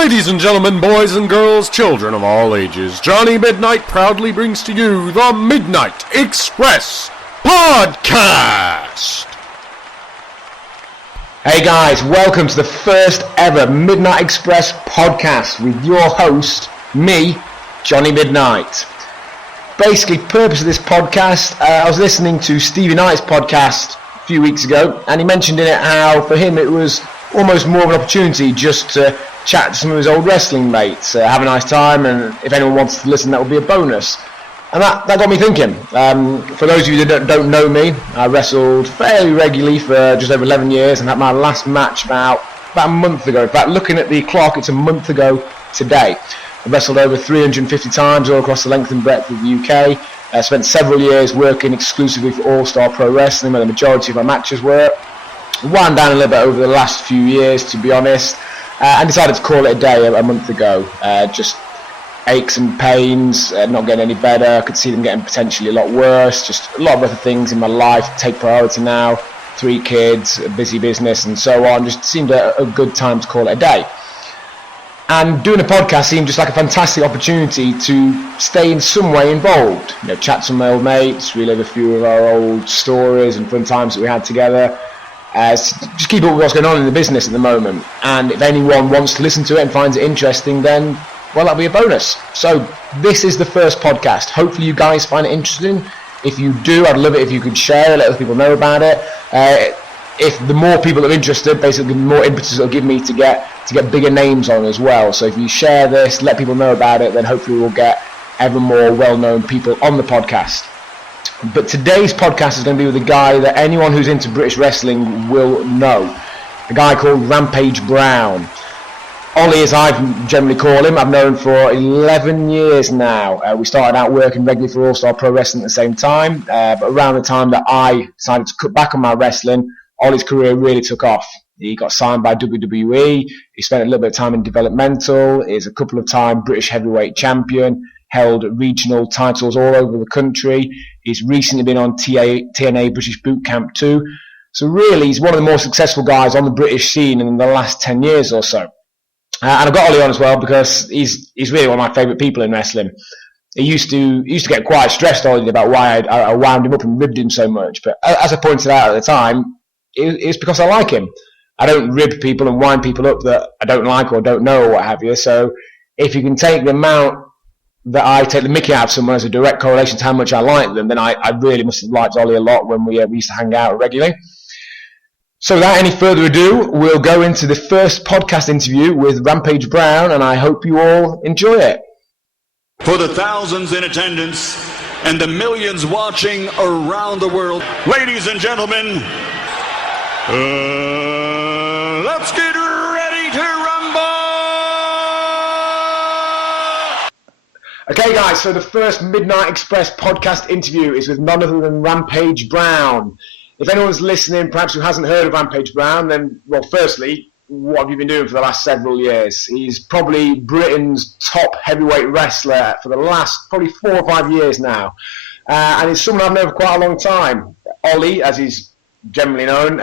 Ladies and gentlemen, boys and girls, children of all ages, Johnny Midnight proudly brings to you the Midnight Express Podcast! Hey guys, welcome to the first ever Midnight Express Podcast with your host, me, Johnny Midnight. Basically, purpose of this podcast, I was listening to Stevie Knight's podcast a few weeks ago, and he mentioned in it how for him it was almost more of an opportunity just to chat to some of his old wrestling mates, have a nice time, and if anyone wants to listen, that would be a bonus. And that got me thinking. For those of you that don't know me, I wrestled fairly regularly for just over 11 years and had my last match about a month ago. In fact, looking at the clock, it's a month ago today. I wrestled over 350 times all across the length and breadth of the UK. I spent several years working exclusively for All Star Pro Wrestling, where the majority of my matches were. Wound down a little bit over the last few years, to be honest, and decided to call it a day a month ago. Just aches and pains, not getting any better. I could see them getting potentially a lot worse. Just a lot of other things in my life take priority now. 3 kids, a busy business, and so on. Just seemed a good time to call it a day. And doing a podcast seemed just like a fantastic opportunity to stay in some way involved. You know, chat to some of my old mates, relive a few of our old stories and fun times that we had together. Just keep up with what's going on in the business at the moment. And if anyone wants to listen to it and finds it interesting, then, well, that'll be a bonus. So this is the first podcast. Hopefully you guys find it interesting. If you do, I'd love it if you could share it, let other people know about it. If the more people are interested, basically the more impetus it'll give me to get bigger names on as well. So if you share this, let people know about it, then hopefully we'll get ever more well-known people on the podcast. But today's podcast is going to be with a guy that anyone who's into British wrestling will know. A guy called Rampage Brown. Ollie, as I generally call him, I've known for 11 years now. We started out working regularly for All Star Pro Wrestling at the same time. But around the time that I decided to cut back on my wrestling, Ollie's career really took off. He got signed by WWE. He spent a little bit of time in developmental. He's a couple of time British heavyweight champion. Held regional titles all over the country. He's recently been on TNA British Boot Camp 2. So really, he's one of the more successful guys on the British scene in the last 10 years or so. And I've got Ollie on as well because he's really one of my favourite people in wrestling. He used to get quite stressed, Ollie, about why I wound him up and ribbed him so much. But as I pointed out at the time, it's because I like him. I don't rib people and wind people up that I don't like or don't know or what have you. So if you can take the amount that I take the mickey out of someone as a direct correlation to how much I like them, then I really must have liked Ollie a lot when we used to hang out regularly. So without any further ado, we'll go into the first podcast interview with Rampage Brown, and I hope you all enjoy it. For the thousands in attendance and the millions watching around the world, ladies and gentlemen, let's get ready to rumble! Okay guys, so the first Midnight Express podcast interview is with none other than Rampage Brown. If anyone's listening, perhaps who hasn't heard of Rampage Brown, then, well, firstly, what have you been doing for the last several years? He's probably Britain's top heavyweight wrestler for the last probably 4 or 5 years now. And he's someone I've known for quite a long time. Ollie, as he's generally known,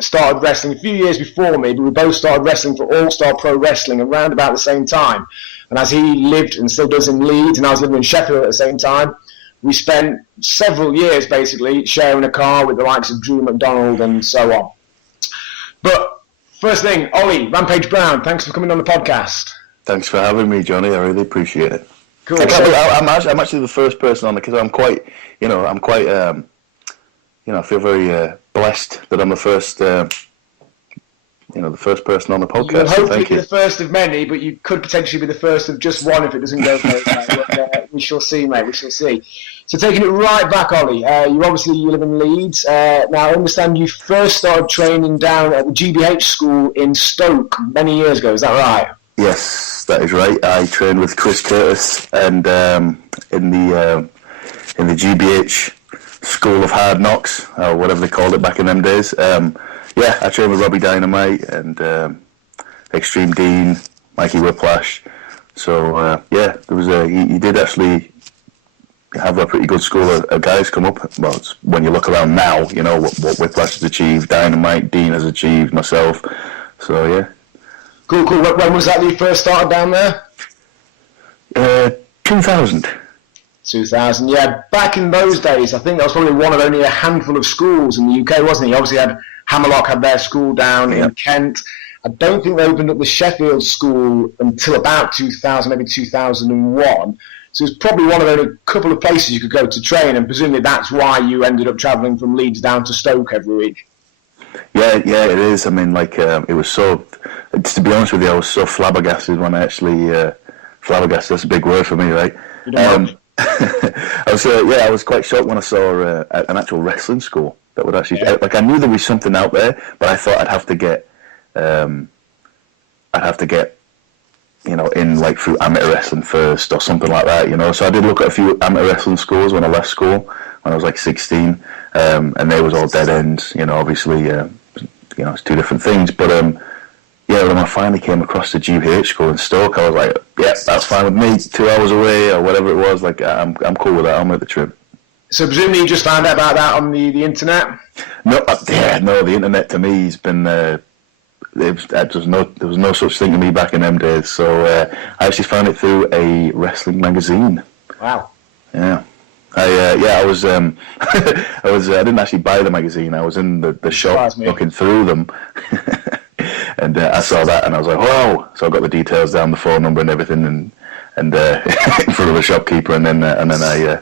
started wrestling a few years before me, but we both started wrestling for All Star Pro Wrestling around about the same time. And as he lived and still does in Leeds, and I was living in Sheffield at the same time, we spent several years basically sharing a car with the likes of Drew McDonald and so on. But first thing, Ollie, Rampage Brown, thanks for coming on the podcast. Thanks for having me, Johnny. I really appreciate it. Cool. I'm actually the first person on it because I feel very blessed that I'm the first, the first person on the podcast. You'll hopefully thank you. Be the first of many, but you could potentially be the first of just one if it doesn't go very well. We shall see, mate. We shall see. So taking it right back, Ollie, you live in Leeds. Now, I understand you first started training down at the GBH school in Stoke many years ago. Is that right? Yes, that is right. I trained with Chris Curtis and in the GBH School of Hard Knocks, or whatever they called it back in them days. I trained with Robbie Dynamite and Extreme Dean, Mikey Whiplash. So there was he did actually have a pretty good school of guys come up. Well, it's, when you look around now, you know what Whiplash has achieved, Dynamite, Dean has achieved, myself. So yeah. Cool. When was that you first started down there? 2000. 2000, yeah. Back in those days, I think that was probably one of only a handful of schools in the UK, wasn't it? You obviously had Hammerlock had their school down in Kent. I don't think they opened up the Sheffield school until about 2000, maybe 2001. So it's probably one of only a couple of places you could go to train, and presumably that's why you ended up travelling from Leeds down to Stoke every week. Yeah, it is. I mean, like, it was so... To be honest with you, I was so flabbergasted when I actually... flabbergasted, that's a big word for me, right? I was quite shocked when I saw an actual wrestling school that would actually... Like, I knew there was something out there, but I thought I'd have to get... you know, in like through amateur wrestling first or something like that, you know. So I did look at a few amateur wrestling schools when I left school when I was like 16, and they was all dead ends, you know. Obviously, you know, it's two different things. But when I finally came across the GBH school in Stoke, I was like, yeah, that's fine with me. 2 hours away or whatever it was, like I'm cool with that. I'll make the trip. So presumably you just found out about that on the internet? No, the internet to me has been. There was no such thing to me back in them days. So I actually found it through a wrestling magazine. Wow. Yeah. I was I didn't actually buy the magazine. I was in the shop looking through them, and I saw that and I was like, whoa! So I got the details down, the phone number and everything, and in front of the shopkeeper, and then I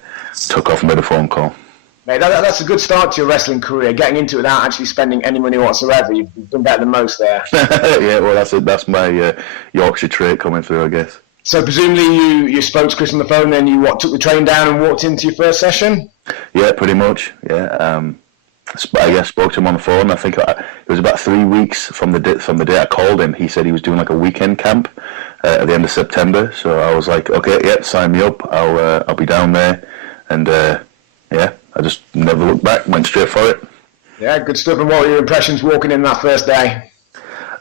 took off and made a phone call. Mate, that's a good start to your wrestling career, getting into it without actually spending any money whatsoever. You've done better than most there. Yeah, well, that's my Yorkshire trait coming through, I guess. So presumably you spoke to Chris on the phone, then you took the train down and walked into your first session? Yeah, pretty much, yeah. I spoke to him on the phone. I think it was about 3 weeks from the day I called him. He said he was doing like a weekend camp at the end of September. So I was like, okay, yeah, sign me up. I'll be down there, and I just never looked back. Went straight for it. Yeah, good stuff. And what were your impressions walking in that first day?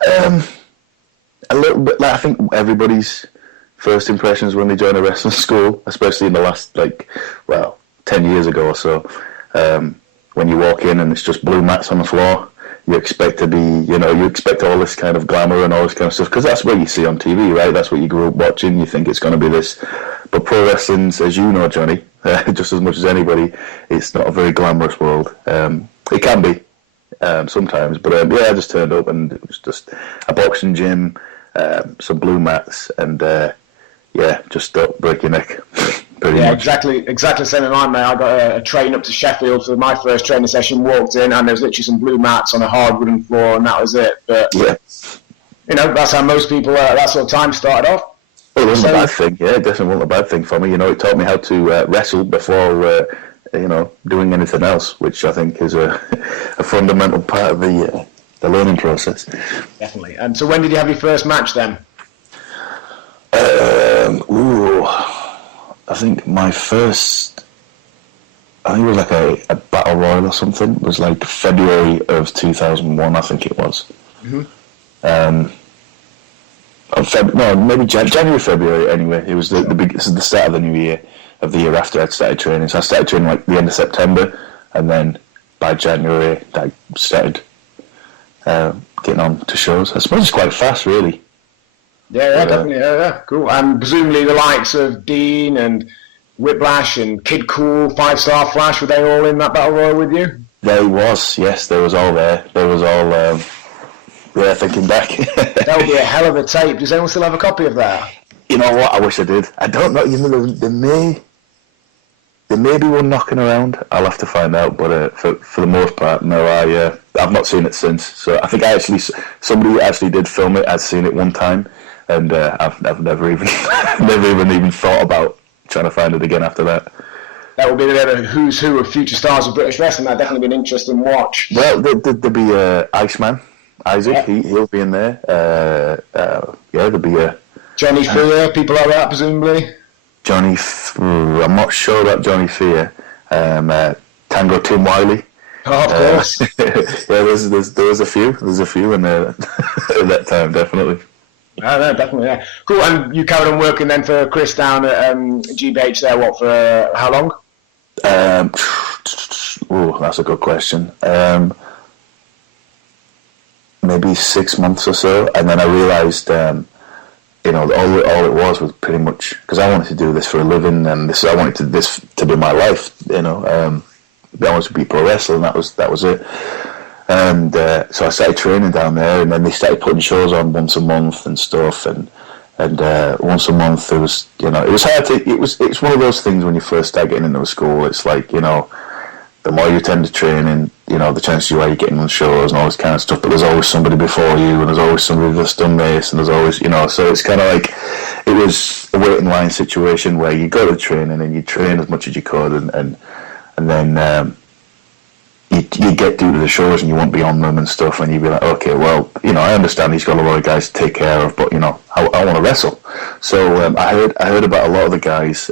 A little bit like I think everybody's first impressions when they join a wrestling school, especially in the last 10 years ago or so. When you walk in and it's just blue mats on the floor, you expect you expect all this kind of glamour and all this kind of stuff, because that's what you see on TV, right? That's what you grew up watching. You think it's going to be this. But pro wrestling's, as you know, Johnny, just as much as anybody, it's not a very glamorous world. It can be sometimes, but I just turned up and it was just a boxing gym, some blue mats, and just don't break your neck. Pretty much. Exactly the same in mine, mate. I got a train up to Sheffield for my first training session, walked in, and there was literally some blue mats on a hard wooden floor, and that was it. But, that's how most people at that sort of time started off. Well, it wasn't a bad thing. Yeah, it definitely wasn't a bad thing for me. You know, it taught me how to wrestle before, doing anything else, which I think is a fundamental part of the learning process. Definitely. And so when did you have your first match then? I think my first, it was like a battle royal or something. It was like February of 2001, I think it was. Mm-hmm. Maybe January, February. Anyway, it was this is the start of the new year, of the year after I'd started training. So I started training like the end of September, and then by January I started getting on to shows. I suppose it's quite fast, really. Yeah, definitely. Yeah, cool. And presumably the likes of Dean and Whiplash and Kid Cool, 5-Star Flash, were they all in that battle royal with you? They was, yes. They was all there. They was all, thinking back. That would be a hell of a tape. Does anyone still have a copy of that? You know what? I wish I did. I don't know. You know, there may be one knocking around. I'll have to find out. But for the most part, no. I've not seen it since. So I think somebody actually did film it. I'd seen it one time. And I've never even thought about trying to find it again after that. That would be the who's who of future stars of British wrestling. That'd definitely be an interesting watch. Well, there'd be Iceman, Isaac. Yeah. He'll be in there. There'll be Johnny Fear, people like that, presumably. I'm not sure about Johnny Fear. Tango Tim Wiley. Oh, of course. There was a few. There's a few in there at that time, definitely. No, definitely, yeah. Cool, and you carried on working then for Chris down at GBH there, for how long? That's a good question. The maybe 6 months or so, and then I realised, all it was pretty much because I wanted to do this for a living, and I wanted this to be my life. I wanted to be pro wrestler, and that was it. And so I started training down there, and then they started putting shows on once a month and stuff, and once a month it was hard to it's one of those things when you first start getting into a school. It's like, the more you attend to training, the chances you are you're getting on shows and all this kind of stuff, but there's always somebody before you, and there's always somebody that's done this, and there's always, so it's kind of like, it was a waiting line situation where you go to training and you train as much as you could, and then you get due to the shows and you won't be on them and stuff, and you'd be like, okay, well, I understand he's got a lot of guys to take care of, but, I want to wrestle. So I heard about a lot of the guys,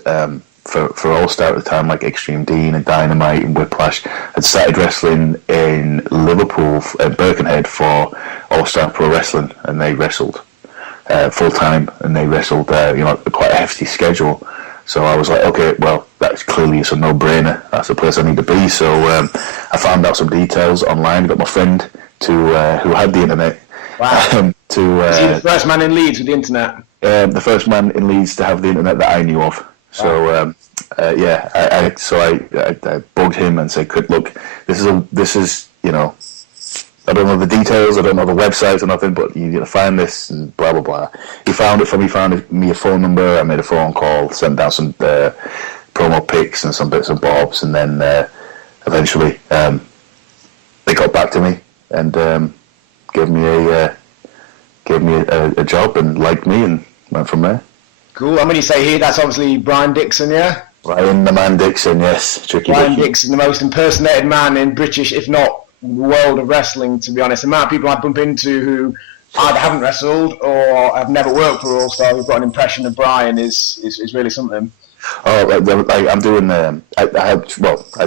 for All-Star at the time, like Extreme Dean and Dynamite and Whiplash, had started wrestling in Liverpool, Birkenhead, for All-Star Pro Wrestling, and they wrestled full-time, and they wrestled, quite a hefty schedule. So I was like, okay, well, that's clearly it's a no-brainer. That's the place I need to be. So I found out some details online. I got my friend who had the internet. Wow. Is he the first man in Leeds with the internet? The first man in Leeds to have the internet that I knew of. So I bugged him and said, look, this is I don't know the details, I don't know the websites or nothing, but you find this and blah blah blah. He found it for me, found me a phone number. I made a phone call, sent down some promo pics and some bits and bobs, and then eventually they got back to me and gave me a job and liked me and went from there. Cool. And when you say he, that's obviously Brian Dixon, yeah? Brian the Man Dixon, yes. Brian Dixon, the most impersonated man in British, if not world of wrestling, to be honest. The amount of people I bump into who either haven't wrestled or have never worked for All Star who've got an impression of Brian is really something. Oh, I'm doing. I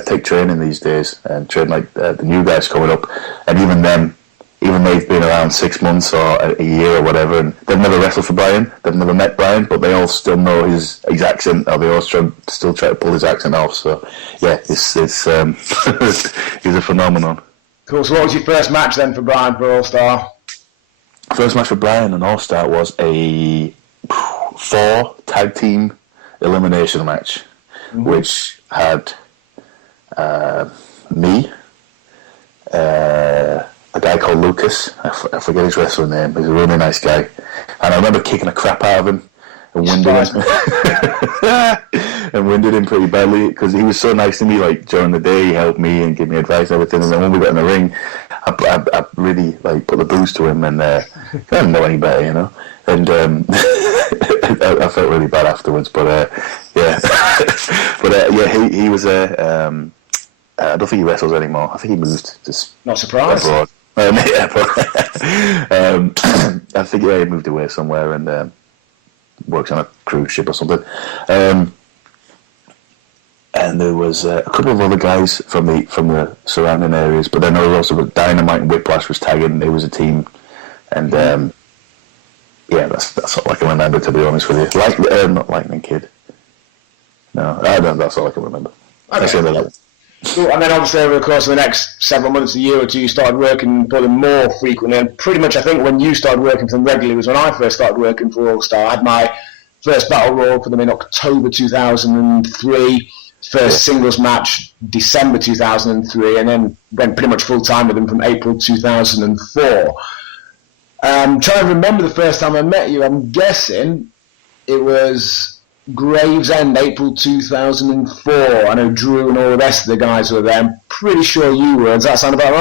take training these days and train the new guys coming up, and even them, even they've been around 6 months or a year or whatever, and they've never wrestled for Brian, they've never met Brian, but they all still know his accent, or they all still try to pull his accent off. So yeah, it's he's a phenomenon. Cool. So what was your first match then for Brian for All Star? First match for Brian in All Star was a 4 tag team elimination match, which had me, a guy called Lucas. I forget his wrestling name. He's a really nice guy, and I remember kicking the crap out of him and winded him pretty badly because he was so nice to me. Like during the day, he helped me and gave me advice and everything. And then when we got in the ring, I really put the boost to him, and I didn't know any better, And I felt really bad afterwards. But he was I don't think he wrestles anymore. I think he moved. Just not surprised. Abroad. I think he moved away somewhere and works on a cruise ship or something. And there was a couple of other guys from the surrounding areas, but then there was also Dynamite and Whiplash was tagging. It was a team, and that's all I can remember, to be honest with you. Not Lightning Kid. No, that's all I can remember. Okay. Cool. And then obviously over the course of the next several months, a year or two, you started working for them more frequently. And pretty much I think when you started working for them regularly was when I first started working for All Star. I had my first battle royal for them in October 2003, first singles match December 2003, and then went pretty much full time with them from April 2004. Trying to remember the first time I met you, I'm guessing it was Gravesend, April 2004. I know Drew and all the rest of the guys were there. I'm pretty sure you were. Does that sound about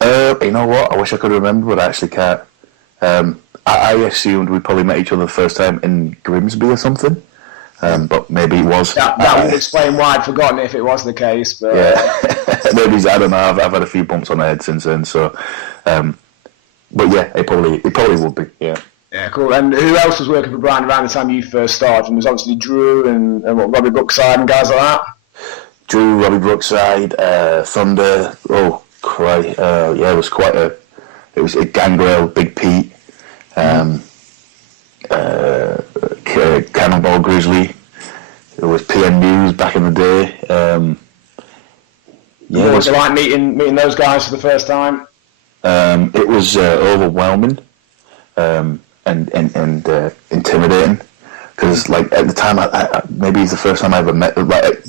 right? You know what? I wish I could remember, but I actually can't. I assumed we probably met each other the first time in Grimsby or something. But maybe it was. That would explain why I'd forgotten if it was the case. But maybe I don't know. I've had a few bumps on the head since then. So, but yeah, it probably would be. Yeah. Yeah, cool. And who else was working for Brian around the time you first started? And there's obviously Drew and Robbie Brookside and guys like that. Drew, Robbie Brookside, Thunder. Oh, cry! It was It was a Gangrel, Big Pete, Cannonball Grizzly. It was PM News back in the day. What was it like meeting those guys for the first time? It was overwhelming and intimidating, because like at the time, I maybe it's the first time I ever met. Like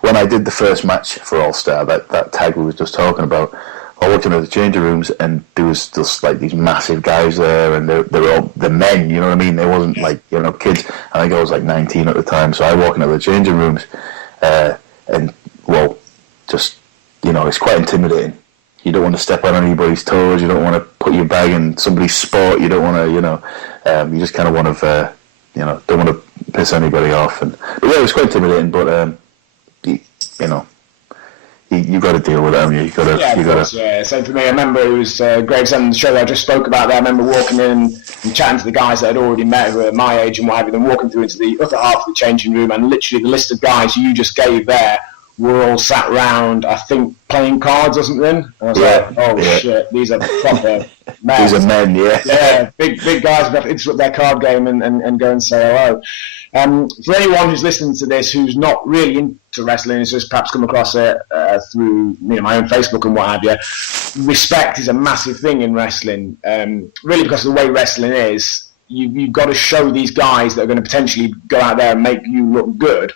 when I did the first match for All Star, that tag we was just talking about, I walked into the changing rooms and there was just like these massive guys there, and they were all the men. You know what I mean? They wasn't like kids. I think I was like 19 at the time, so I walk into the changing rooms, and well, just it's quite intimidating. You don't want to step on anybody's toes. You don't want to put your bag in somebody's spot. You don't want to, you just kind of want to, don't want to piss anybody off. But yeah, it was quite intimidating. But you got to deal with it, haven't you? You got to. Yeah, same for me. I remember it was Gravesend, the show that I just spoke about there. I remember walking in and chatting to the guys that I'd already met who were my age and what have you, then walking through into the other half of the changing room, and literally the list of guys you just gave there were all sat round, I think, playing cards or something. And I was shit, these are proper men. These are men, yeah. Yeah, big guys who have to interrupt their card game and go and say hello. For anyone who's listening to this who's not really into wrestling, has just perhaps come across it through my own Facebook and what have you, respect is a massive thing in wrestling. Really, because of the way wrestling is, you've got to show these guys that are going to potentially go out there and make you look good.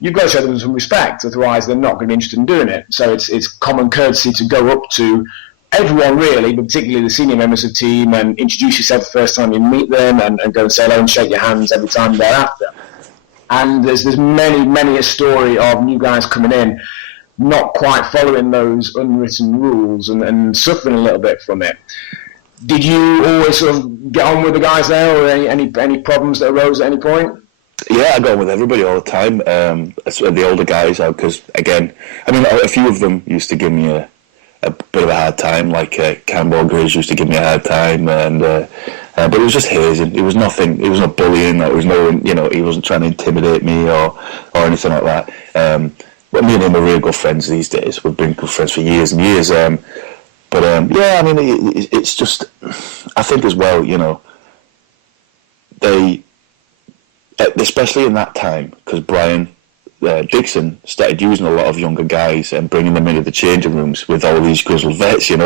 You've got to show them some respect, otherwise they're not going to be interested in doing it. So it's common courtesy to go up to everyone really, but particularly the senior members of the team, and introduce yourself the first time you meet them, and go and say hello and shake your hands every time thereafter. And there's many a story of new guys coming in, not quite following those unwritten rules and suffering a little bit from it. Did you always sort of get on with the guys there, or any problems that arose at any point? Yeah, I go on with everybody all the time. The older guys, because again, I mean, a few of them used to give me a bit of a hard time. Like Campbell Grizz used to give me a hard time, and but it was just hazing. It was nothing. It was not bullying. It was no, he wasn't trying to intimidate me or anything like that. But me and him are real good friends these days. We've been good friends for years and years. Yeah, I mean, it's just, I think as well, they. Especially in that time, because Brian Dixon started using a lot of younger guys and bringing them into the changing rooms with all these grizzled vets, I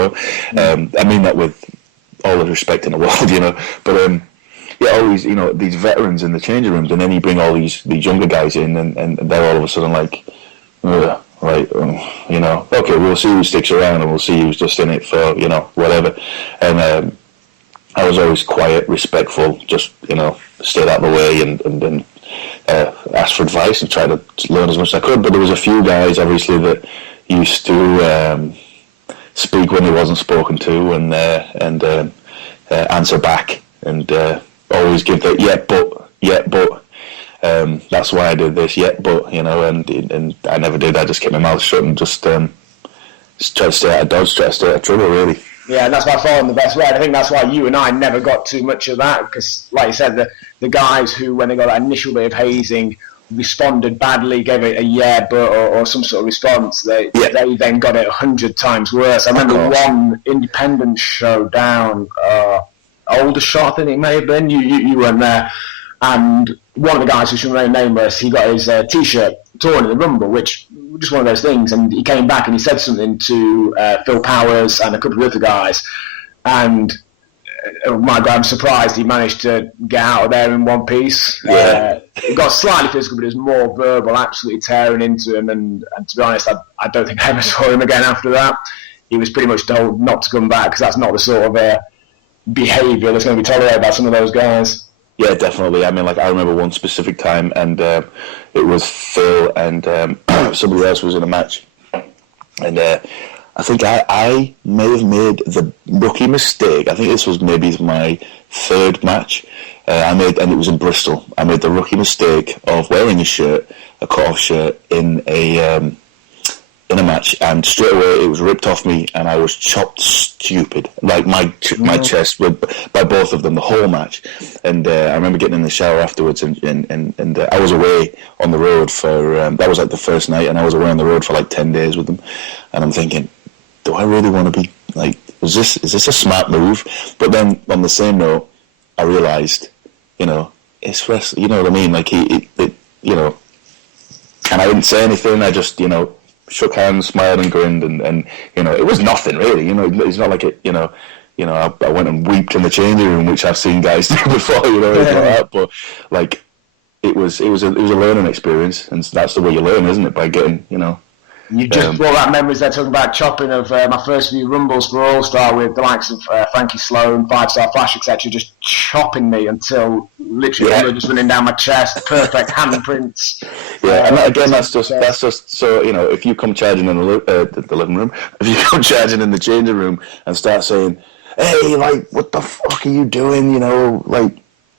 mean that with all the respect in the world, but all these, these veterans in the changing rooms, and then you bring all these younger guys in, and they're all of a sudden like, okay, we'll see who sticks around, and we'll see who's just in it for, whatever. And I was always quiet, respectful, just, stayed out of the way and asked for advice and tried to learn as much as I could. But there was a few guys, obviously, that used to speak when he wasn't spoken to, and answer back, and always give the yeah, but that's why I did this, but and I never did. I just kept my mouth shut and just tried to stay out of dodge, try to stay out of trouble, really. Yeah, and that's by far the best way. I think that's why you and I never got too much of that, because, like you said, the guys who, when they got that initial bit of hazing, responded badly, gave it a yeah, but, or some sort of response, they then got it 100 times worse. I remember one independent show down, Aldershot, I think it may have been, you weren't there, and one of the guys who should remain nameless, he got his T-shirt torn in the Rumble, which just one of those things, and he came back and he said something to Phil Powers and a couple of other guys, and my God, I'm surprised he managed to get out of there in one piece. It got slightly physical, but it was more verbal, absolutely tearing into him, and to be honest, I don't think I ever saw him again after that. He was pretty much told not to come back, because that's not the sort of behaviour that's going to be tolerated by some of those guys. Yeah, definitely. I mean, like, I remember one specific time, and it was Phil and somebody else was in a match, and I think I may have made the rookie mistake. I think this was maybe my third match. And it was in Bristol. I made the rookie mistake of wearing a cut-off shirt in a match, and straight away it was ripped off me, and I was chopped stupid, like my chest, by both of them, the whole match. And I remember getting in the shower afterwards, and I was away on the road for that was like the first night, and I was away on the road for like 10 days with them, and I'm thinking, do I really want to be like, is this a smart move? But then on the same note, I realised, it's wrestling, you know what I mean? Like and I didn't say anything. I just, shook hands, smiled and grinned, and you know, it was nothing really. You know, it's not like it. You know, I went and weeped in the changing room, which I've seen guys do before. You know, like that. But like, it was a learning experience, and that's the way you learn, isn't it? By getting, you know. You just brought out memories there, talking about chopping of my first few rumbles for All-Star with the likes of Frankie Sloan, 5-Star Flash, etc., just chopping me until literally blood just running down my chest, perfect handprints. Yeah, and again, that's just so, you know, if you come charging in the living room, if you come charging in the changing room and start saying, hey, like, what the fuck are you doing, you know, like,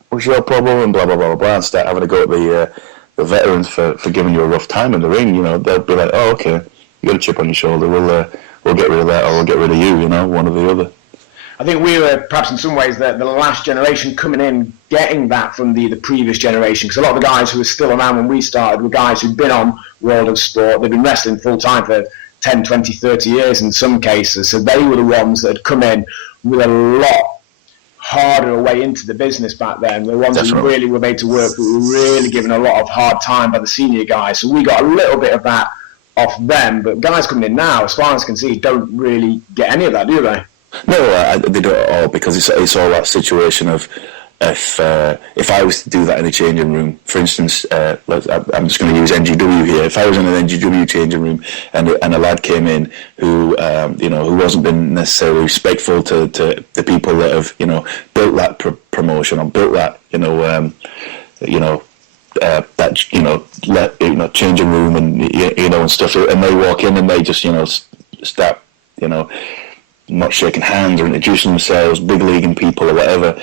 what's your problem, and blah, blah, blah, blah, and start having to go at the veterans for giving you a rough time in the ring, you know, they'll be like, oh, okay, you got a chip on your shoulder, we'll get rid of that, or we'll get rid of you, you know, one or the other. I think we were perhaps in some ways the last generation coming in, getting that from the previous generation, because a lot of the guys who were still around when we started were guys who'd been on World of Sport, they've been wrestling full time for 10, 20, 30 years in some cases, so they were the ones that had come in with a lot harder a way into the business back then. The ones who really were made to work, but were really given a lot of hard time by the senior guys. So we got a little bit of that off them. But guys coming in now, as far as I can see, don't really get any of that, do they? No, they don't at all, because it's all that situation of if I was to do that in a changing room, for instance, I'm just going to use NGW here. If I was in an NGW changing room and a lad came in who you know, who wasn't been necessarily respectful to the people that have, you know, built that promotion or built that, you know, that, you know, changing room and, you know, and stuff, and they walk in and they just, you know, start, you know, not shaking hands or introducing themselves, big leaguing people or whatever.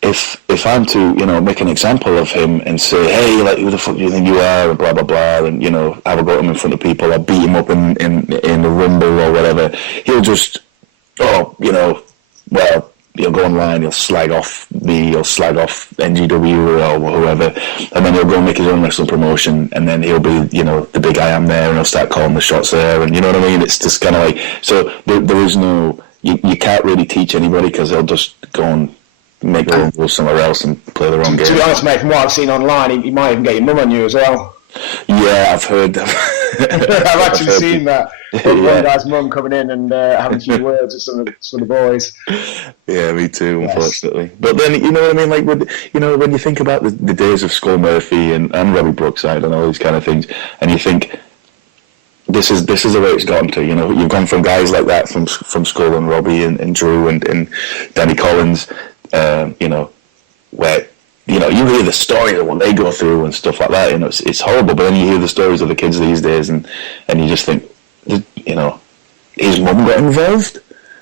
If I'm to, you know, make an example of him and say, hey, like, who the fuck do you think you are, and blah blah blah, and, you know, have a go at him in front of people, or beat him up in the rumble or whatever, he'll just, you know, well, he'll go online, he'll slag off me, he'll slag off NGW or whoever, and then he'll go and make his own wrestling promotion, and then he'll be, you know, the big I am there, and he'll start calling the shots there, and you know what I mean? It's just kind of like, so there is no, you can't really teach anybody, because they'll just go and make their own rules somewhere else and play their own game. To be honest, mate, from what I've seen online, he might even get your mum on you as well. Yeah, I've heard that. I've actually seen that. One guy's mum coming in and having a few words with some of the boys. Yeah, me too, unfortunately. But then, you know what I mean? Like, when you think about the days of Skull Murphy and Robbie Brookside and all these kind of things, and you think, this is the way it's gotten to. You know, you've gone from guys like that, from Skull and Robbie and Drew and Danny Collins. You know, where, you know, you hear the stories of what they go through and stuff like that, you know, it's horrible, but then you hear the stories of the kids these days, and you just think, you know, his mum got involved?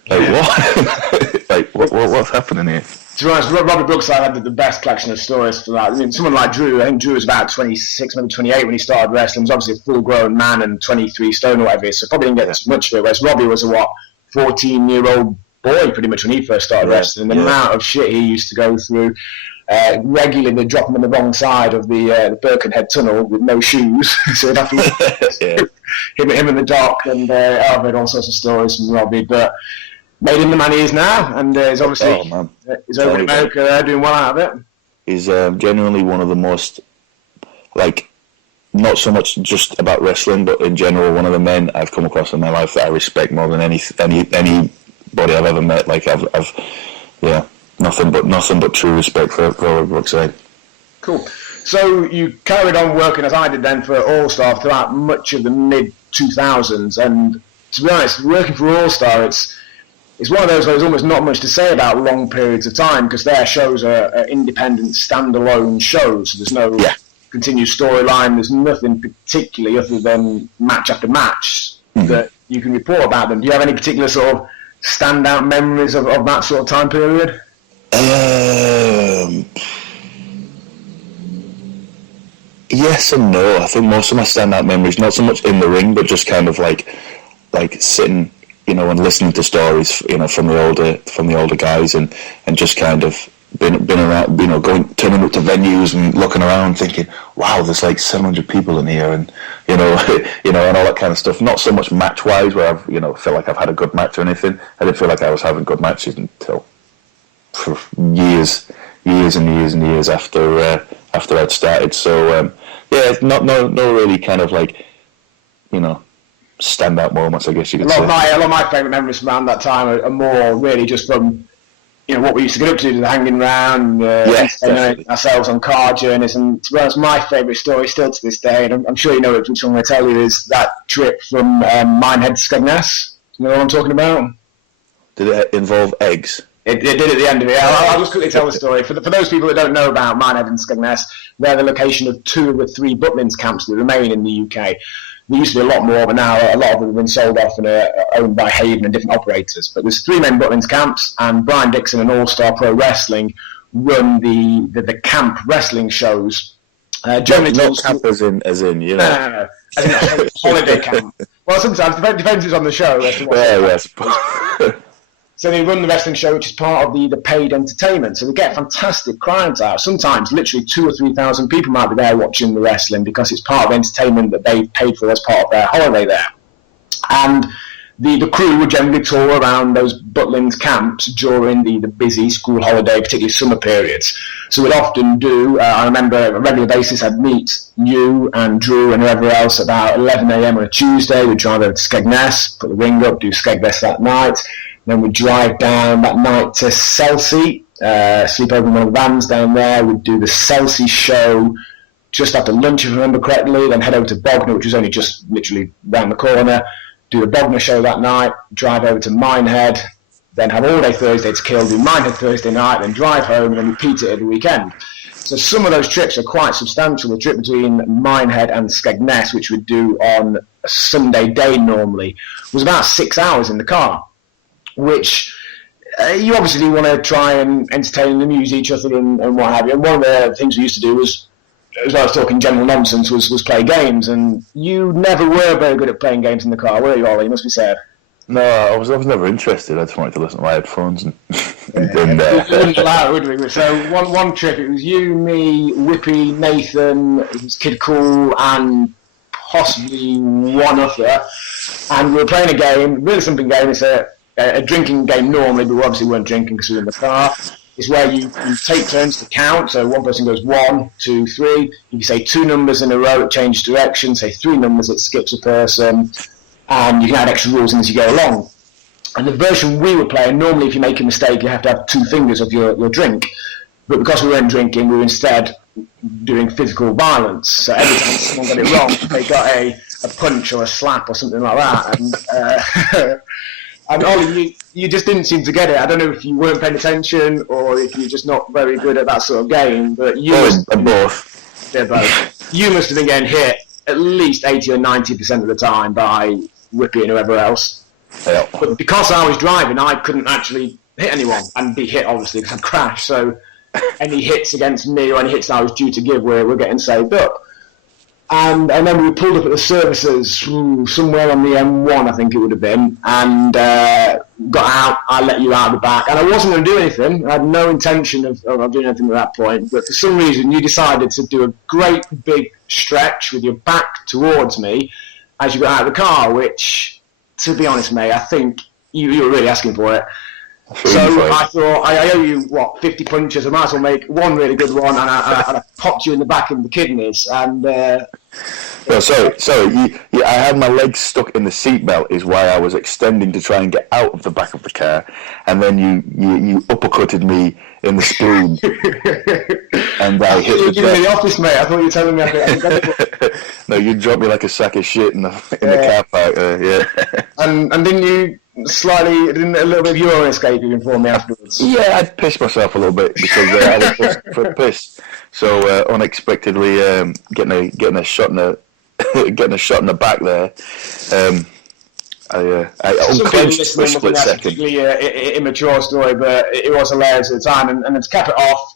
Like, what? Like, what's happening here? To be honest, Robbie Brookside had the best collection of stories for that. I mean, someone like Drew, I think Drew was about 26, maybe 28 when he started wrestling. He was obviously a full-grown man and 23 stone or whatever, so probably didn't get as much of it, whereas Robbie was a, 14-year-old boy pretty much when he first started wrestling. The amount of shit he used to go through, regularly they'd drop him on the wrong side of the Birkenhead tunnel with no shoes, so he'd have to him in the dock, and I've heard all sorts of stories from Robbie, but made him the man he is now, and he's obviously he's over in America doing well out of it. He's genuinely one of the most, like, not so much just about wrestling, but in general, one of the men I've come across in my life that I respect more than anybody I've ever met. Like, I've nothing but true respect for Robbie Brookside. Cool. So you carried on working as I did then for All Star throughout much of the mid 2000s, and to be honest, working for All Star, it's one of those where there's almost not much to say about long periods of time, because their shows are independent, standalone shows. There's no continued storyline. There's nothing particularly other than match after match that you can report about them. Do you have any particular sort of standout memories of that sort of time period? Yes and no. I think most of my standout memories, not so much in the ring, but just kind of like sitting, you know, and listening to stories, you know, from the older guys, and just kind of been around, you know, turning up to venues and looking around, thinking, wow, there's like 700 people in here, and you know, and all that kind of stuff. Not so much match wise, where I've, you know, feel like I've had a good match or anything. I didn't feel like I was having good matches until for years and years after I'd started. So no really kind of like, standout moments, I guess you could a say. lot of my favourite memories from around that time are more really just from what we used to get up to the hanging round, ourselves on car journeys. And to be honest, my favourite story still to this day, and I'm sure you know it, which I'm going to tell you, is that trip from Minehead to Skegness. You know what I'm talking about? Did it involve eggs? It did at the end of it. I'll just quickly tell the story. For those people that don't know about Minehead and Skegness, they're the location of 2 of the 3 Butlins camps that remain in the UK. There used to be a lot more, but now a lot of them have been sold off and are owned by Haven and different operators. But there's 3 main Butlins camps, and Brian Dixon and All Star Pro Wrestling run the camp wrestling shows. Generally, not camp as in, as in a holiday camp. Well, sometimes depends who's on the show. Yes. So they run the wrestling show, which is part of the paid entertainment. So they get fantastic crowds out. Sometimes literally 2,000 or 3,000 people might be there watching the wrestling because it's part of entertainment that they paid for as part of their holiday there. And the crew would generally tour around those Butlins camps during the busy school holiday, particularly summer periods. So we'd often do, I remember on a regular basis, I'd meet you and Drew and whoever else about 11 a.m. on a Tuesday. We'd drive over to Skegness, put the ring up, do Skegness that night. Then we'd drive down that night to Selsey, sleep over in one of the vans down there. We'd do the Selsey show just after lunch, if I remember correctly, then head over to Bognor, which was only just literally round the corner, do the Bognor show that night, drive over to Minehead, then have all day Thursday to kill, do Minehead Thursday night, then drive home, and then repeat it every weekend. So some of those trips are quite substantial. The trip between Minehead and Skegness, which we'd do on a Sunday day normally, was about 6 hours in the car, which you obviously want to try and entertain and amuse each other and what have you. And one of the things we used to do was, as well as talking general nonsense, was play games. And you never were very good at playing games in the car, were you, Ollie? You must be sad. No, I was never interested. I just wanted to listen to my headphones. And we wouldn't allow it, would we? So one trip, it was you, me, Whippy, Nathan, it was Kid Cool, and possibly one other. And we were playing a game, really simple game. It's a drinking game normally, but we obviously weren't drinking because we were in the car. It's where you take turns to count. So one person goes 1, 2, 3. If you say 2 numbers in a row, it changes direction. Say 3 numbers, it skips a person. And you can add extra rules in as you go along. And the version we were playing, normally if you make a mistake, you have to have 2 fingers of your drink. But because we weren't drinking, we were instead doing physical violence. So every time someone got it wrong, they got a punch or a slap or something like that. And Ollie, you just didn't seem to get it. I don't know if you weren't paying attention or if you're just not very good at that sort of game. But you both. They're both. You must have been getting hit at least 80 or 90% of the time by Whippy and whoever else. Yeah. But because I was driving, I couldn't actually hit anyone and be hit, obviously, because I'd crashed. So any hits against me or any hits I was due to give were getting saved up. And I remember we pulled up at the services somewhere on the M1, I think it would have been, and got out. I let you out the back, and I wasn't going to do anything. I had no intention of doing anything at that point, but for some reason you decided to do a great big stretch with your back towards me as you got out of the car, which, to be honest, mate, I think you were really asking for it. So I thought, I owe you, 50 punches? I might as well make one really good one, and I popped you in the back of the kidneys. And sorry. I had my legs stuck in the seatbelt, is why I was extending to try and get out of the back of the car, and then you uppercutted me in the spleen, and I hit the deck. You were in the office, mate. I thought you were telling me I could. No, you dropped me like a sack of shit in the car park there. Yeah. And didn't you? Didn't a little bit of urine escape, you informed me afterwards? Yeah, I'd pissed myself a little bit because I was just for a piss. So unexpectedly getting a shot in the back there. I unclenched for a split second. Particularly immature story, but it was hilarious at the time. And to cap it off,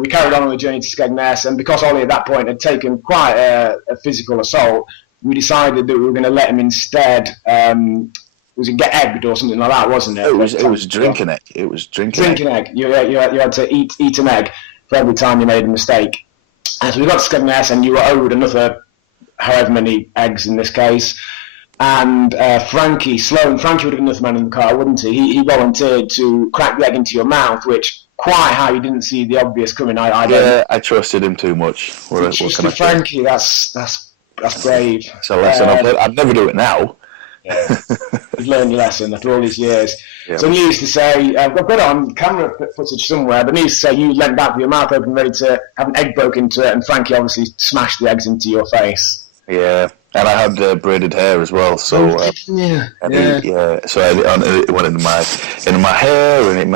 we carried on the journey to Skegness, and because Ollie at that point had taken quite a physical assault, we decided that we were going to let him instead. Was it get egged or something like that, wasn't it? It was drinking egg. It was drinking egg. You had to eat an egg for every time you made a mistake. And so we got to Skegness, and you were owed another however many eggs in this case. And Frankie would have been another man in the car, wouldn't he? He volunteered to crack the egg into your mouth, which quite how you didn't see the obvious coming. I trusted him too much. Frankie, that's That's brave. It's a lesson. I'd never do it now. Yeah. You've learned your lesson after all these years. Yeah. So needless to say, I've got it on camera footage somewhere, but needless to say, you leant back with your mouth open, ready to have an egg broke into it, and Frankie obviously smashed the eggs into your face. Yeah, and I had braided hair as well, so so it went into my hair, and it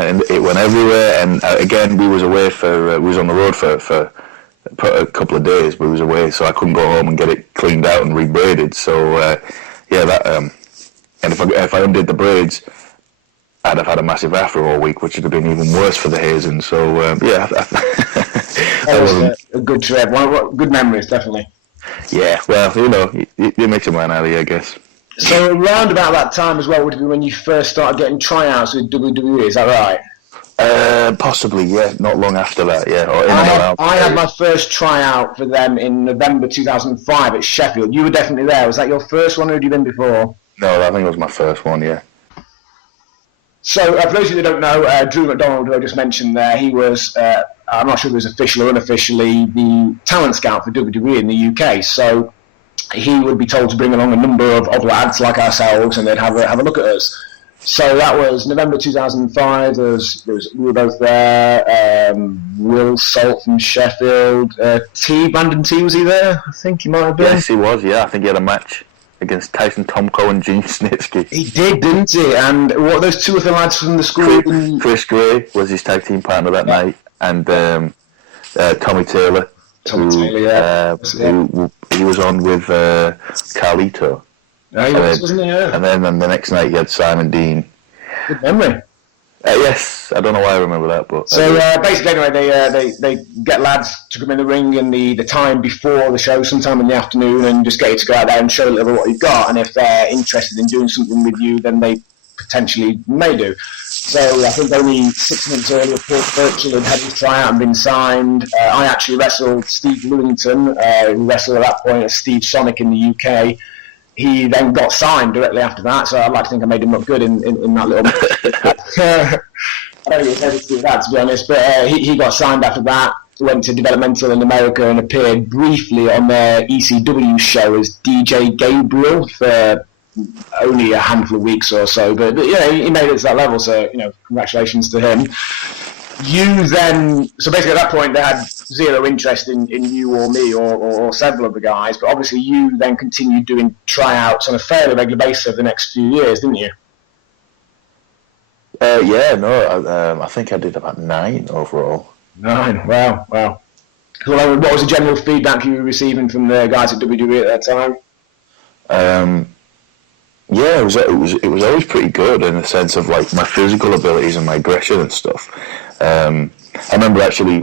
went everywhere. And again, we was away we was on the road for a couple of days. We was away, so I couldn't go home and get it cleaned out and rebraided. So and if I undid the braids, I'd have had a massive afro all week, which would have been even worse for the hazing. So that was a good trip. Good memories, definitely. Yeah, well, you make some man out of you, I guess. So around about that time as well would be when you first started getting tryouts with WWE, is that right? Possibly, yeah. Not long after that, yeah. Or I had my first tryout for them in November 2005 at Sheffield. You were definitely there. Was that your first one, or had you been before? No, I think it was my first one, yeah. So, for those of you that don't know, Drew McDonald, who I just mentioned there, he was, I'm not sure if he was officially or unofficially, the talent scout for WWE in the UK. So, he would be told to bring along a number of lads like ourselves, and they'd have a look at us. So, that was November 2005. We were both there. Will Salt from Sheffield. Brandon T, was he there? I think he might have been. Yes, he was, yeah. I think he had a match against Tyson Tomko and Gene Snitsky. He did, didn't he? And what are those two other lads from the school? Chris Gray was his tag team partner that night, and Tommy Taylor. Who he was on with Carlito. Yeah, he was, wasn't he? Yeah. And then the next night he had Simon Dean. Good memory. Yes, I don't know why I remember that, but so basically, anyway, they get lads to come in the ring in the time before the show, sometime in the afternoon, and just get you to go out there and show a little bit what you've got. And if they're interested in doing something with you, then they potentially may do. So I think only 6 months earlier, Paul Burchill had had his tryout and been signed. I actually wrestled Steve Lewington, who wrestled at that point as Steve Sonic in the UK. He then got signed directly after that, so I'd like to think I made him look good in that little... I don't think it's ever to do that, to be honest, but he got signed after that, went to developmental in America and appeared briefly on their ECW show as DJ Gabriel for only a handful of weeks or so, but he made it to that level, so congratulations to him. You then, so basically at that point they had zero interest in you or me or several of the guys, but obviously you then continued doing tryouts on a fairly regular basis over the next few years, didn't you? I think I did about 9 overall. 9, wow. Well, what was the general feedback you were receiving from the guys at WWE at that time? Yeah, it was always pretty good in the sense of like my physical abilities and my aggression and stuff. I remember actually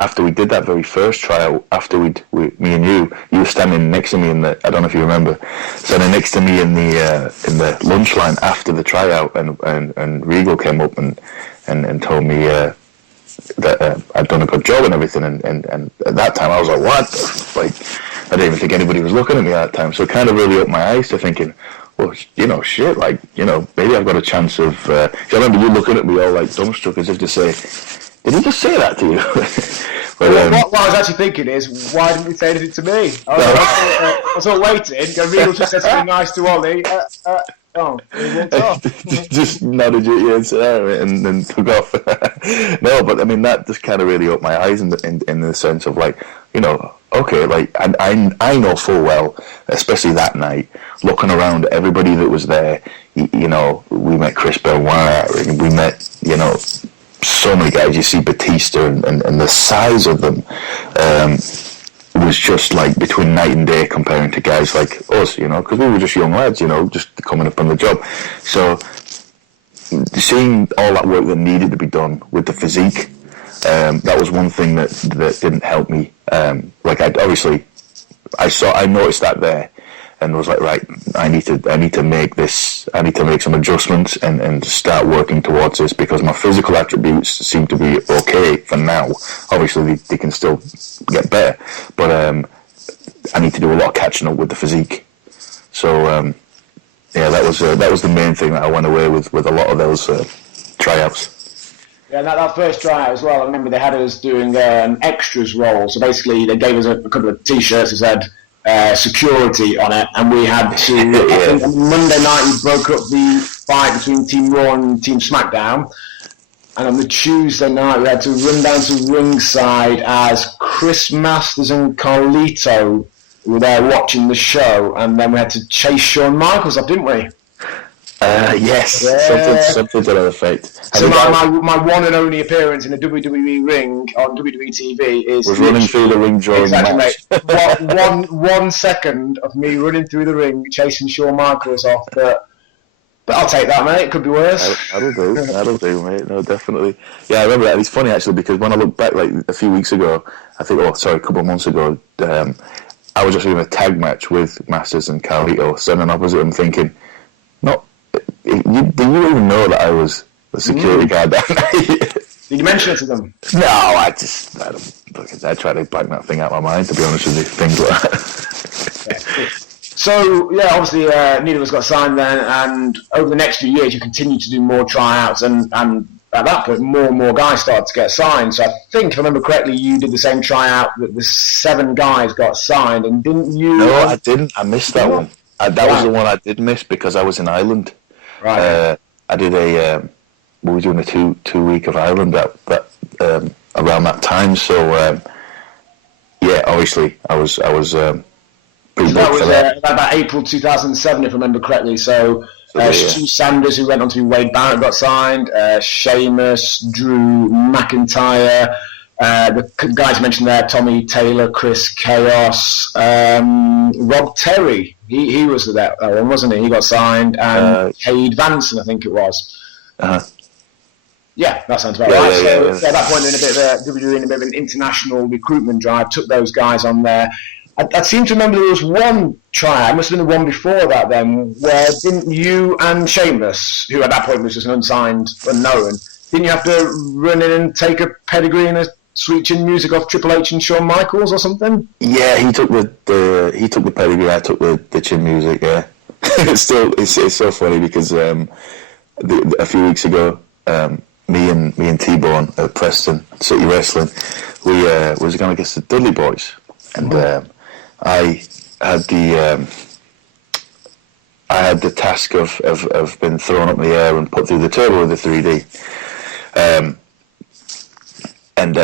after we did that very first trial, after me and you were standing next to me I don't know if you remember, standing next to me in the lunch line after the tryout, and Regal came up and told me that I'd done a good job and everything, and at that time I was like, what? Like, I didn't even think anybody was looking at me at that time, so it kind of really opened my eyes to thinking, well, shit, like, maybe I've got a chance of... I remember you looking at me all, like, dumbstruck, as if to say, did he just say that to you? But, what I was actually thinking is, why didn't he say anything to me? I was all waiting, and Regal just said something nice to Ollie. Just nodded your ear and said, oh, and then took off. No, but, I mean, that just kind of really opened my eyes in the sense of, like, okay, like, I know full well, especially that night, looking around at everybody that was there, we met Chris Benoit, and we met, so many guys. You see Batista, and the size of them was just like between night and day comparing to guys like us, because we were just young lads, just coming up on the job. So seeing all that work that needed to be done with the physique, that was one thing that didn't help me. I noticed that there, and was like, right, I need to make some adjustments and start working towards this, because my physical attributes seem to be okay for now. Obviously they can still get better, but I need to do a lot of catching up with the physique. So that was the main thing that I went away with a lot of those tryouts. Yeah, that first tryout as well, I remember they had us doing an extras role. So basically they gave us a couple of T-shirts that said, security on it, and we had to. I think on Monday night we broke up the fight between Team Raw and Team SmackDown, and on the Tuesday night we had to run down to ringside as Chris Masters and Carlito were there watching the show, and then we had to chase Shawn Michaels up, didn't we? Yes, something to that effect. So my one and only appearance in a WWE ring on WWE TV was running through the ring during the match. one second of me running through the ring chasing Shawn Michaels off, but I'll take that, mate. It could be worse. That'll do, mate. No, definitely. Yeah, I remember that. It's funny actually because when I look back, like a few weeks ago, a couple of months ago, I was just in a tag match with Masters and Carlito, standing opposite him, thinking, did you even know that I was the security guard that night? Did you mention it to them? No, I try to bang that thing out of my mind, to be honest with you, things like that. Yeah, cool. So, yeah, obviously neither of us got signed then, and over the next few years you continued to do more tryouts, and at that point more and more guys started to get signed. So I think, if I remember correctly, you did the same tryout that the 7 guys got signed, and didn't you? No, I didn't. I missed that one. That was the one I did miss because I was in Ireland. Right. I did we were doing a two week of Ireland around that time. So yeah, obviously I was pretty so big for that. About April 2007, if I remember correctly. So Stu Sanders, who went on to be Wade Barrett, got signed. Sheamus, Drew McIntyre. The guys mentioned there: Tommy Taylor, Chris Chaos, Rob Terry. He was that one, wasn't he? He got signed, and Cade Vanson, I think it was. Yeah, that sounds about right. So at that point, we were in a bit of an international recruitment drive. Took those guys on there. I seem to remember there was one tryout. It must have been the one before that then, where didn't you and Sheamus, who at that point was just an unsigned unknown, didn't you have to run in and take a pedigree and a sweet chin music off Triple H and Shawn Michaels or something? Yeah, he took the pedigree. I took the chin music. Yeah, it's so funny because a few weeks ago, me and T-Bone at Preston City Wrestling, we was going against the Dudley Boys, and I had the task of being thrown up in the air and put through the turbo with the 3D. And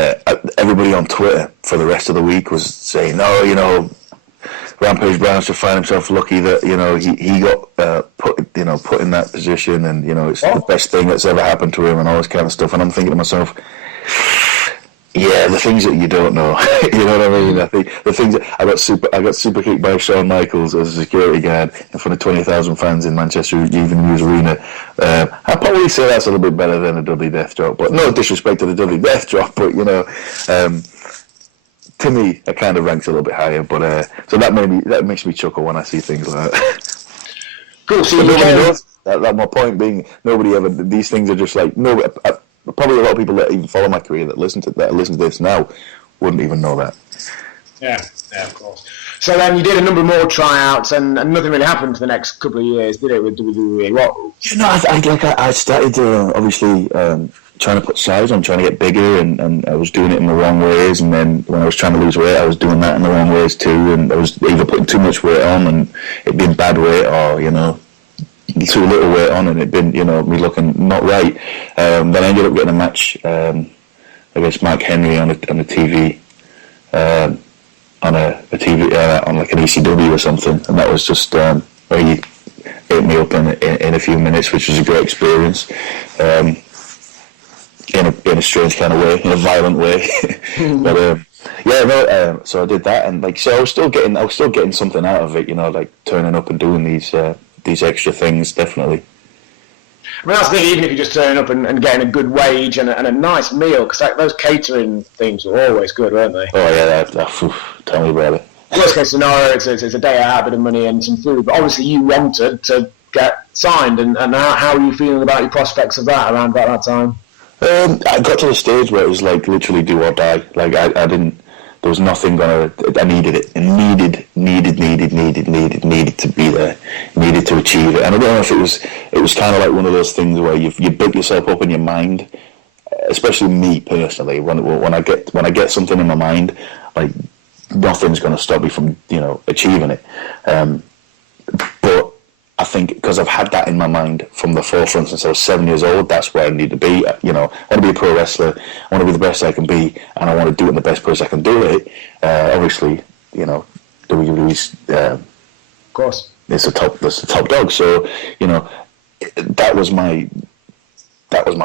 everybody on Twitter for the rest of the week was saying, "No, Rampage Brown should find himself lucky that he got put in that position, and it's the best thing that's ever happened to him, and all this kind of stuff." And I'm thinking to myself, yeah, the things that you don't know, you know what I mean? I think the things that I got super kicked by Shawn Michaels as a security guard in front of 20,000 fans in Manchester Evening News Arena. I'd probably say that's a little bit better than a Dudley Death Drop, but no disrespect to the Dudley Death Drop, but to me, it kind of ranks a little bit higher. But so that makes me chuckle when I see things like that. Cool. So nobody knows. That my point being, nobody ever. These things are just like probably a lot of people that even follow my career that listen to this now wouldn't even know that. Yeah, of course. So then you did a number more tryouts, and nothing really happened for the next couple of years, did it, with WWE? What? I started obviously trying to put size on, trying to get bigger, and I was doing it in the wrong ways. And then when I was trying to lose weight, I was doing that in the wrong ways too. And I was either putting too much weight on and it being bad weight, or too little weight on and it been me looking not right. Then I ended up getting a match against Mark Henry on a TV, on a TV on like an ECW or something, and that was just where he ate me up in a few minutes, which was a great experience. In a strange kind of way, in a violent way, but so I did that, and so I was still getting something out of it, like turning up and doing these extra things, definitely. I mean, that's the thing, even if you're just turning up and getting a good wage and a nice meal, because those catering things were always good, weren't they? Oh yeah, tell me about it. Worst case scenario, it's a day out, a bit of money and some food, but obviously you wanted to get signed, and how are you feeling about your prospects of that around about that time? I got to the stage where it was like literally do or die. Like I didn't. There was nothing gonna. I needed it. And needed to be there. Needed to achieve it. And I don't know if it was kind of like one of those things where you built yourself up in your mind. Especially me personally, when I get something in my mind, like nothing's going to stop me from, achieving it. But I think because I've had that in my mind from the forefront since I was 7 years old, that's where I need to be. I want to be a pro wrestler. I want to be the best I can be, and I want to do it in the best place I can do it. Obviously, WWE's, of course, it's the top dog. So, that was my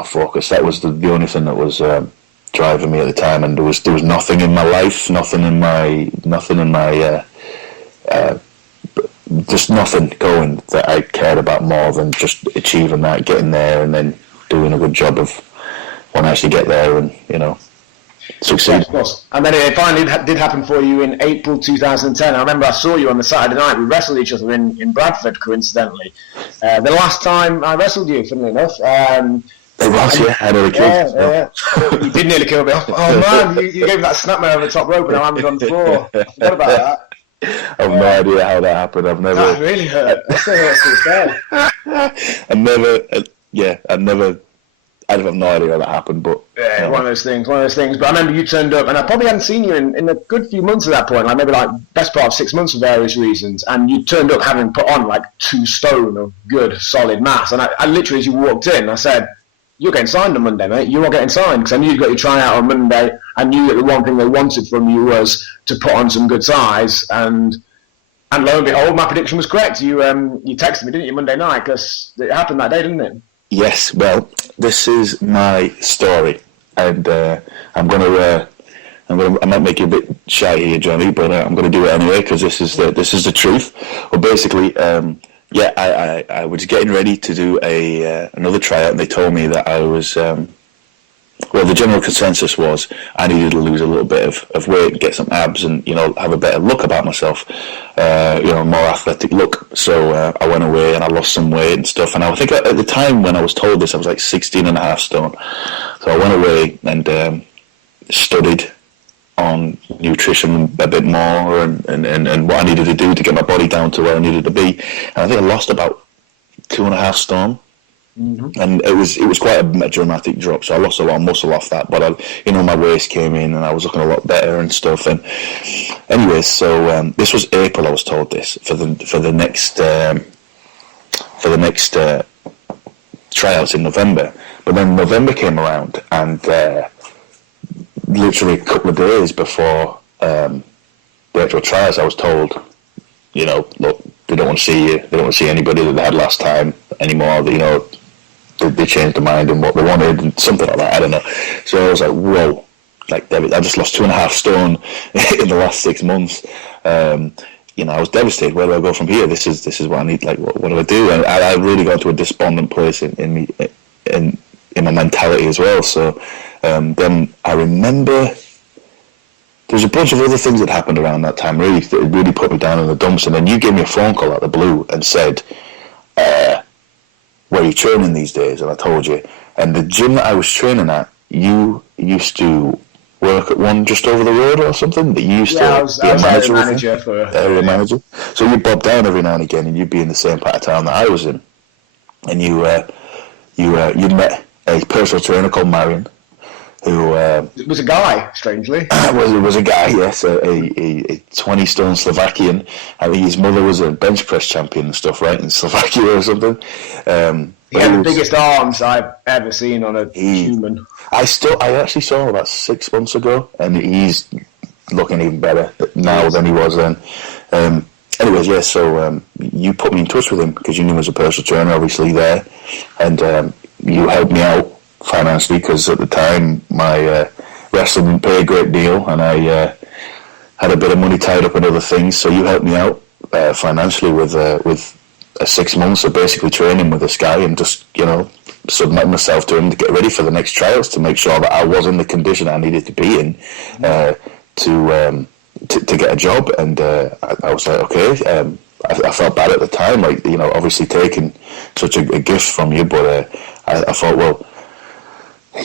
focus. That was the only thing that was driving me at the time, and there was nothing in my life, nothing in my just nothing going that I cared about more than just achieving that, getting there, and then doing a good job of when I actually get there and succeed. Yeah, of course. And then it finally did happen for you in April 2010. I remember I saw you on the Saturday night. We wrestled each other in Bradford, coincidentally. The last time I wrestled you, funnily enough. It was, yeah. I nearly killed you. Yeah. You did nearly kill me. Oh, man, you gave me that snapmare over the top rope and I landed on the floor. I forgot about that. I have no idea how that happened. That really hurt. That still hurts to this day. I have no idea how that happened, but... Yeah, one of those things. But I remember you turned up, and I probably hadn't seen you in a good few months at that point, like maybe best part of 6 months for various reasons, and you turned up having put on 2 stone of good, solid mass, and I literally, as you walked in, I said, "You're getting signed on Monday, mate. You are getting signed," because I knew you got your tryout on Monday. I knew that the one thing they wanted from you was to put on some good size, and lo and behold, my prediction was correct. You texted me, didn't you, Monday night, because it happened that day, didn't it? Yes, well, this is my story, and I might make you a bit shy here, Johnny, but I'm going to do it anyway because this is the truth. Well, basically, I was getting ready to do another tryout, and they told me that I was. The general consensus was I needed to lose a little bit of weight, get some abs, and have a better look about myself, more athletic look. So I went away and I lost some weight and stuff. And I think at the time when I was told this, I was 16.5 stone. So I went away and studied on nutrition a bit more and what I needed to do to get my body down to where I needed to be. And I think I lost about 2.5 stone. Mm-hmm. And it was quite a dramatic drop, so I lost a lot of muscle off that. But my waist came in, and I was looking a lot better and stuff. And anyways, so this was April. I was told this for the next tryouts in November. But then November came around, and literally a couple of days before the actual tryouts, I was told, look, they don't want to see you. They don't want to see anybody that they had last time anymore. They changed their mind and what they wanted and something like that. I don't know. So I was like, whoa, David, I just lost 2.5 stone in the last 6 months. I was devastated. Where do I go from here? This is what I need. What do I do? And I really got to a despondent place in my mentality as well. So then I remember there's a bunch of other things that happened around that time that really put me down in the dumps. And then you gave me a phone call out of the blue and said, where are you training these days? And I told you. And the gym that I was training at, you used to work at one just over the road or something? That you used to be a manager for area manager. So you bob down every now and again, and you'd be in the same part of town that I was in. And you met a personal trainer called Marion, who it was a guy, strangely. was a guy, yes, a 20-stone Slovakian. I think his mother was a bench press champion and stuff, right, in Slovakia or something. He had the biggest arms I've ever seen on a human. I actually saw him about 6 months ago, and he's looking even better now than he was then. Anyways, yeah, so you put me in touch with him because you knew him as a personal trainer, obviously, there, and you helped me out financially because at the time my wrestling didn't pay a great deal, and I had a bit of money tied up in other things. So you helped me out financially with 6 months of basically training with this guy and just submitting myself to him to get ready for the next trials to make sure that I was in the condition I needed to be in to get a job. And I was like, okay. I felt bad at the time, obviously taking such a gift from you, but I thought, well,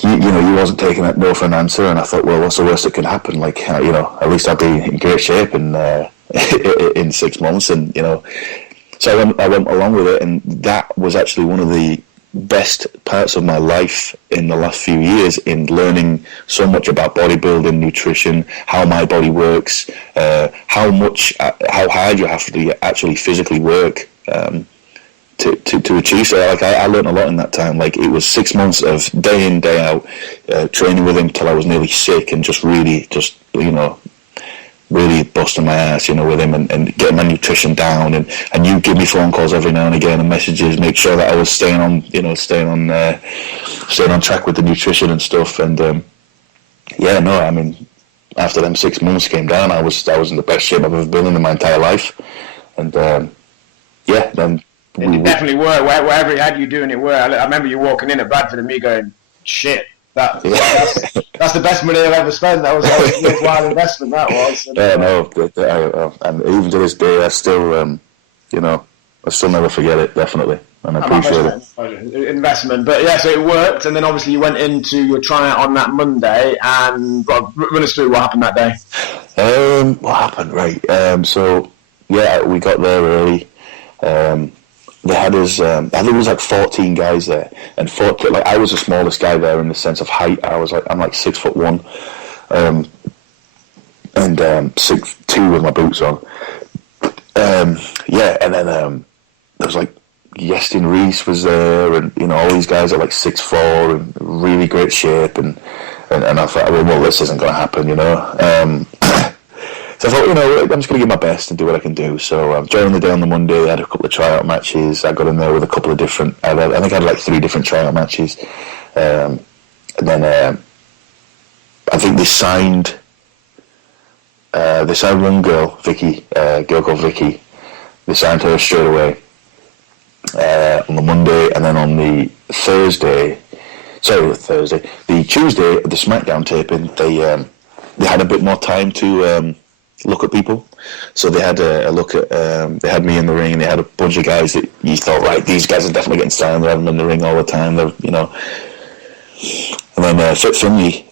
you wasn't taking that no for an answer, and I thought, well, what's the worst that can happen? At least I'll be in great shape in 6 months, and so I went along with it, and that was actually one of the best parts of my life in the last few years in learning so much about bodybuilding, nutrition, how my body works, how hard you have to actually physically work to achieve so. Like I learned a lot in that time. Like it was 6 months of day in, day out, training with him till I was nearly sick, and just really busting my ass, with him and getting my nutrition down, and you give me phone calls every now and again and messages, make sure that I was staying on track with the nutrition and stuff. And after them 6 months came down, I was in the best shape I've ever been in my entire life. And then it definitely worked. Wherever he had you doing it worked. I remember you walking in at Bradford and me going, shit. That's the best money I've ever spent. That was a worthwhile investment. That was. And even to this day, I still, I still never forget it. Definitely, and I appreciate it. Investment, but yeah, so it worked, and then obviously you went into your tryout on that Monday, and run us through what happened that day. What happened, right? So yeah, we got there early. They had us, I think it was like 14 guys there, and I was the smallest guy there in the sense of height. I'm like 6'1", and 6'2" with my boots on. And then there was like Yestin Reese was there, and all these guys are like 6'4" and really great shape, and I thought, well, this isn't going to happen, So I thought, I'm just going to give my best and do what I can do. So during the day on the Monday, I had a couple of tryout matches. I got in there with a couple of different, I think I had like 3 different tryout matches. And then I think they signed one girl, Vicky, a girl called Vicky. They signed her straight away on the Monday, and then on the Tuesday, the Tuesday, the SmackDown taping, they had a bit more time to look at people. So they had a look at, they had me in the ring, and they had a bunch of guys that you thought, right, these guys are definitely getting signed. They have them in the ring all the time. And then Fit Finley,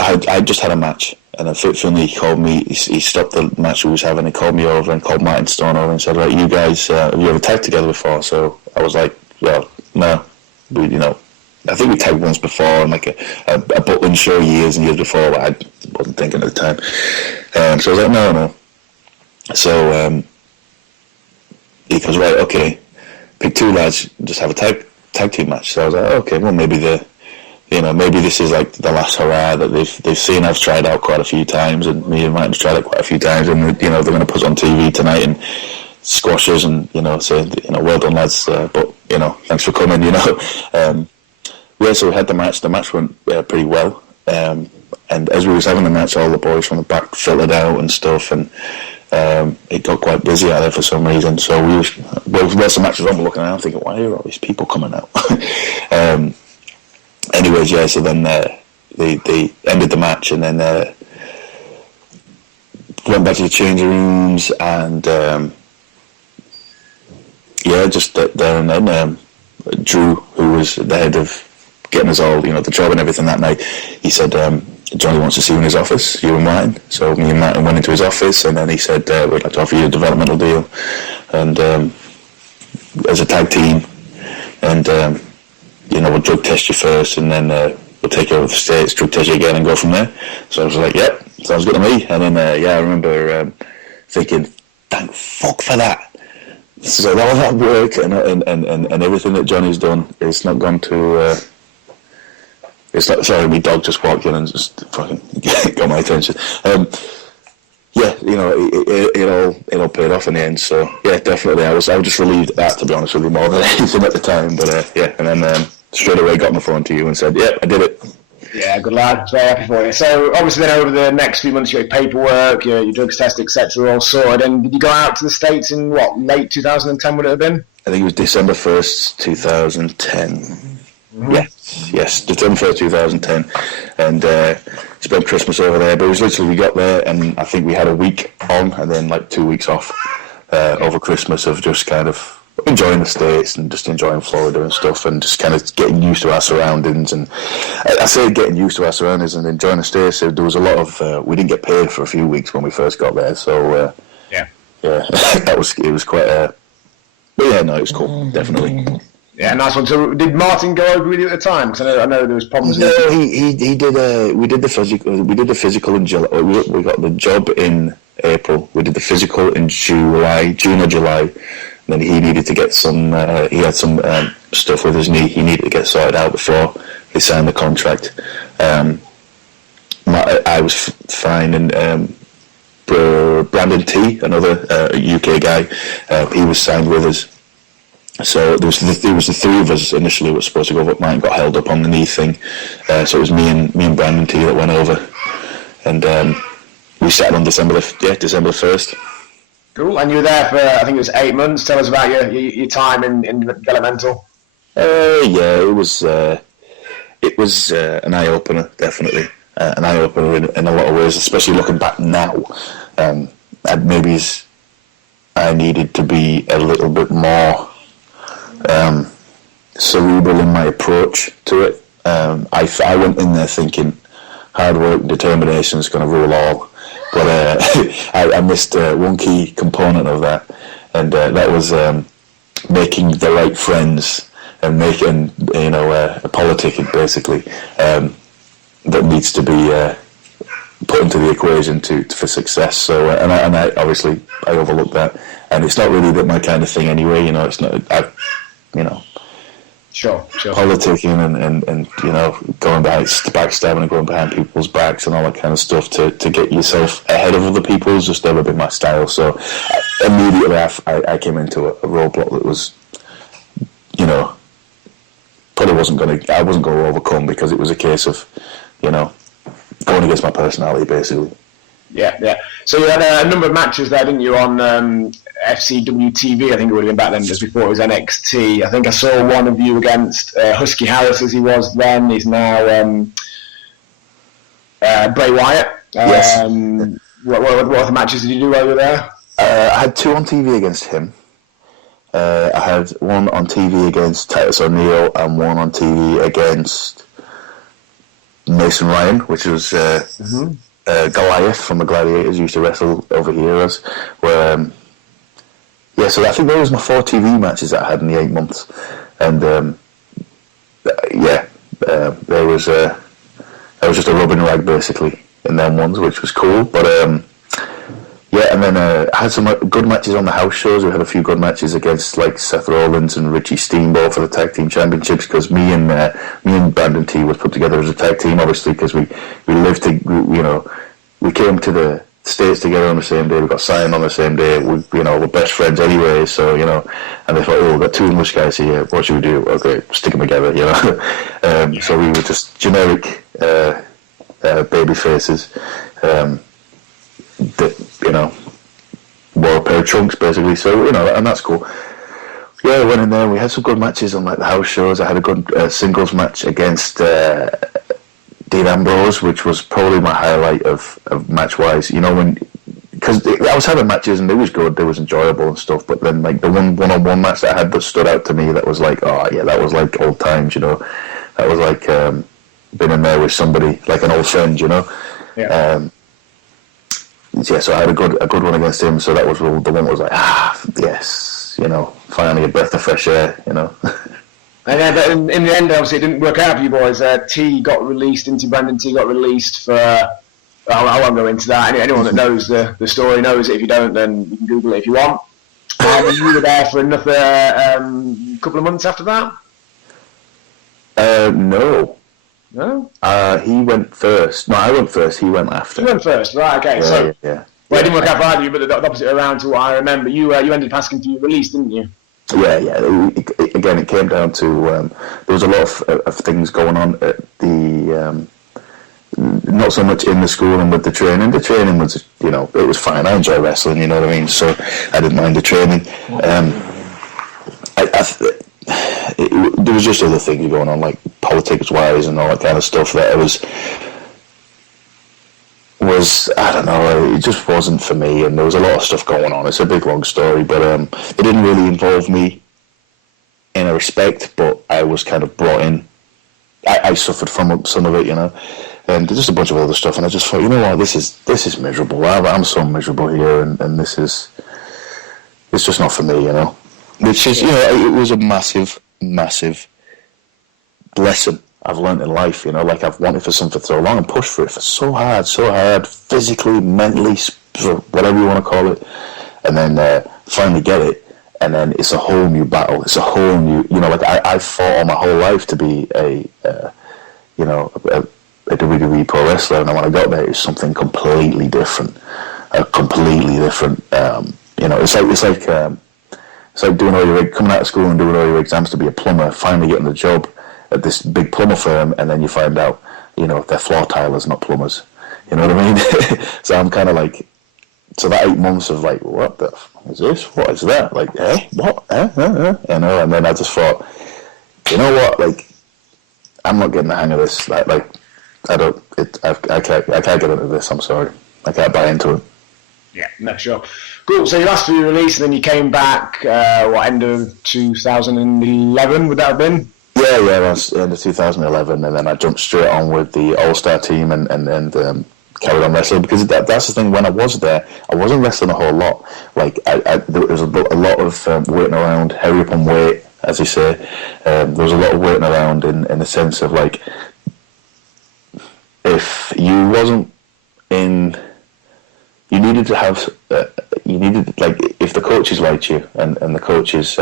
I just had a match, and then Fit Finley called me. He stopped the match we was having. He called me over and called Martin Stone over and said, right, you guys, have you ever tagged together before? So I was like, well, no. I think we tagged once before in like a Butland show years and years before, but I wasn't thinking at the time. So I was like, no. So he goes, right, okay, pick 2 lads, just have a tag team match. So I was like, okay, well maybe maybe this is like the last hurrah that they've seen. I've tried out quite a few times, and me and Martin's tried out quite a few times, and they're going to put us on TV tonight and squash us and say well done lads, but thanks for coming. Yeah, so we had the match. The match went pretty well, and as we was having the match, all the boys from the back filtered out and stuff, and it got quite busy out there for some reason. So whilst the match was on, we're looking around thinking, why are all these people coming out? Anyways, yeah, so then they ended the match, and then went back to the changing rooms, and just there and then Drew, who was the head of getting us all, the job and everything that night, he said, Johnny wants to see you in his office, you and Martin. So me and Martin went into his office, and then he said, we'd like to offer you a developmental deal, and as a tag team, and we'll drug test you first, and then we'll take you over the States, drug test you again, and go from there. So I was like, yep, sounds good to me. And then I remember thinking, thank fuck for that. So all that work and everything that Johnny's done, it's not gone to. It's like, sorry, my dog just walked in and just fucking got my attention. It all paid off in the end. So yeah, definitely, I was just relieved at that, to be honest with you, more than anything at the time. But and then straight away got on the phone to you and said, "Yep, I did it." Yeah, good lad. Very happy for you. So obviously, then over the next few months, your paperwork, your drugs test, etc., all sorted. And did you go out to the States in late 2010? Would it have been? I think it was December 1st, 2010. Mm-hmm. Yes, December 1st, 2010, and spent Christmas over there. But it was literally, we got there, and I think we had a week on, and then like 2 weeks off over Christmas of just kind of enjoying the States and just enjoying Florida and stuff, and just kind of getting used to our surroundings. And I say getting used to our surroundings and enjoying the States. So there was a lot of we didn't get paid for a few weeks when we first got there. So it was quite. But yeah, no, it was cool, definitely. Yeah, nice one. So did Martin go over with you at the time? Because I know there was problems. No, he did. We did the physical. We did the physical in July. We got the job in April. We did the physical in June or July. Then he needed to get some. He had some stuff with his knee. He needed to get sorted out before he signed the contract. I was fine, and Brandon T, another UK guy, he was signed with us. So there was the three of us initially were supposed to go, but mine got held up on the knee thing. So it was me and Brandon T that went over, and we started on December 1st. Cool. And you were there for I think it was 8 months. Tell us about your time in developmental. Yeah, it was an eye opener, definitely. An eye opener in a lot of ways, especially looking back now. I needed to be a little bit more cerebral in my approach to it. I went in there thinking hard work and determination is going to rule all, but I missed one key component of that, and that was making the right friends and making a politicking basically that needs to be put into the equation for success. So and I obviously I overlooked that, and it's not really my kind of thing anyway. It's not. Sure. Politicking and going behind backstabbing and going behind people's backs and all that kind of stuff to get yourself ahead of other people has just never been my style. So immediately I came into a roadblock that was, probably I wasn't going to overcome, because it was a case of, going against my personality basically. Yeah. So you had a number of matches there, didn't you, on FCW TV? I think it would have been back then, just before it was NXT. I think I saw one of you against Husky Harris, as he was then. He's now Bray Wyatt. Yes. What other matches did you do while you were there? I had 2 on TV against him. I had one on TV against Titus O'Neil and one on TV against Mason Ryan, which was Goliath from the Gladiators, used to wrestle over here as. So I think those were my 4 TV matches that I had in the 8 months, and there was just a rubbing rag basically in them ones, which was cool. But and then I had some good matches on the house shows. We had a few good matches against like Seth Rollins and Richie Steamboat for the tag team championships, because me and Brandon T was put together as a tag team, obviously, because we lived we came to the States together on the same day. We got signed on the same day. We're best friends anyway. So and they thought, we've got 2 English guys here. What should we do? Okay, stick them together. So we were just generic baby faces. That wore a pair of trunks basically, so and that's cool. Yeah, I went in there. We had some good matches on like the house shows. I had a good singles match against Dean Ambrose, which was probably my highlight of match wise. Because I was having matches and it was good, it was enjoyable and stuff. But then like the one-on-one match that I had that stood out to me, that was like, oh yeah, that was like old times. That was like being in there with somebody, like an old friend. Yeah. So I had a good one against him. So that was the one that was like, yes, finally a breath of fresh air, And but in the end, obviously, it didn't work out for you boys. Brandon T got released for. I won't go into that. Anyone that knows the story knows it. If you don't, then you can Google it if you want. And you were there for another couple of months after that. No. No? He went first. No, I went first. He went after. You went first, right? Okay. Yeah. Well, it didn't work out for either of you, but the opposite around to what I remember. You ended up asking for your release, didn't you? Yeah. Again, it came down to there was a lot of things going on at the not so much in the school and with the training. The training was, it was fine. I enjoy wrestling, you know what I mean. So I didn't mind the training. There was just other things going on, like politics-wise and all that kind of stuff, that it was I don't know, it just wasn't for me, and there was a lot of stuff going on. It's a big, long story, but it didn't really involve me in a respect, but I was kind of brought in. I suffered from some of it, and just a bunch of other stuff, and I just thought, what, this is miserable. I'm so miserable here, and it's just not for me, which is, it was a massive massive lesson I've learned in life. You know, like I've wanted for something for so long and pushed for it for so hard, physically, mentally, whatever you want to call it, and then finally get it, and then it's a whole new battle. It's a whole new, you know, like I fought all my whole life to be a WWE pro wrestler, and when I got there, it's something completely different. You know, it's like doing all your coming out of school and doing all your exams to be a plumber, finally getting the job at this big plumber firm, and then you find out, you know, they're floor tilers, not plumbers. You know what I mean? So I'm kind of like, so that 8 months of like, what the fuck is this? What is that? Like, what? You know, and then I just thought, you know what? Like, I'm not getting the hang of this. Like I can't get into this. I'm sorry. I can't buy into it. Yeah, no, sure. Cool. So you asked for your release, and then you came back. End of 2011? Would that have been? Yeah, that's end of 2011, and then I jumped straight on with the All-Star team and carried on wrestling, because that's the thing. When I was there, I wasn't wrestling a whole lot. Like there was a lot of waiting around, hurry up and wait, as you say. There was a lot of waiting around in the sense of like, if you wasn't in, you needed to have, like, if the coaches liked you and the coaches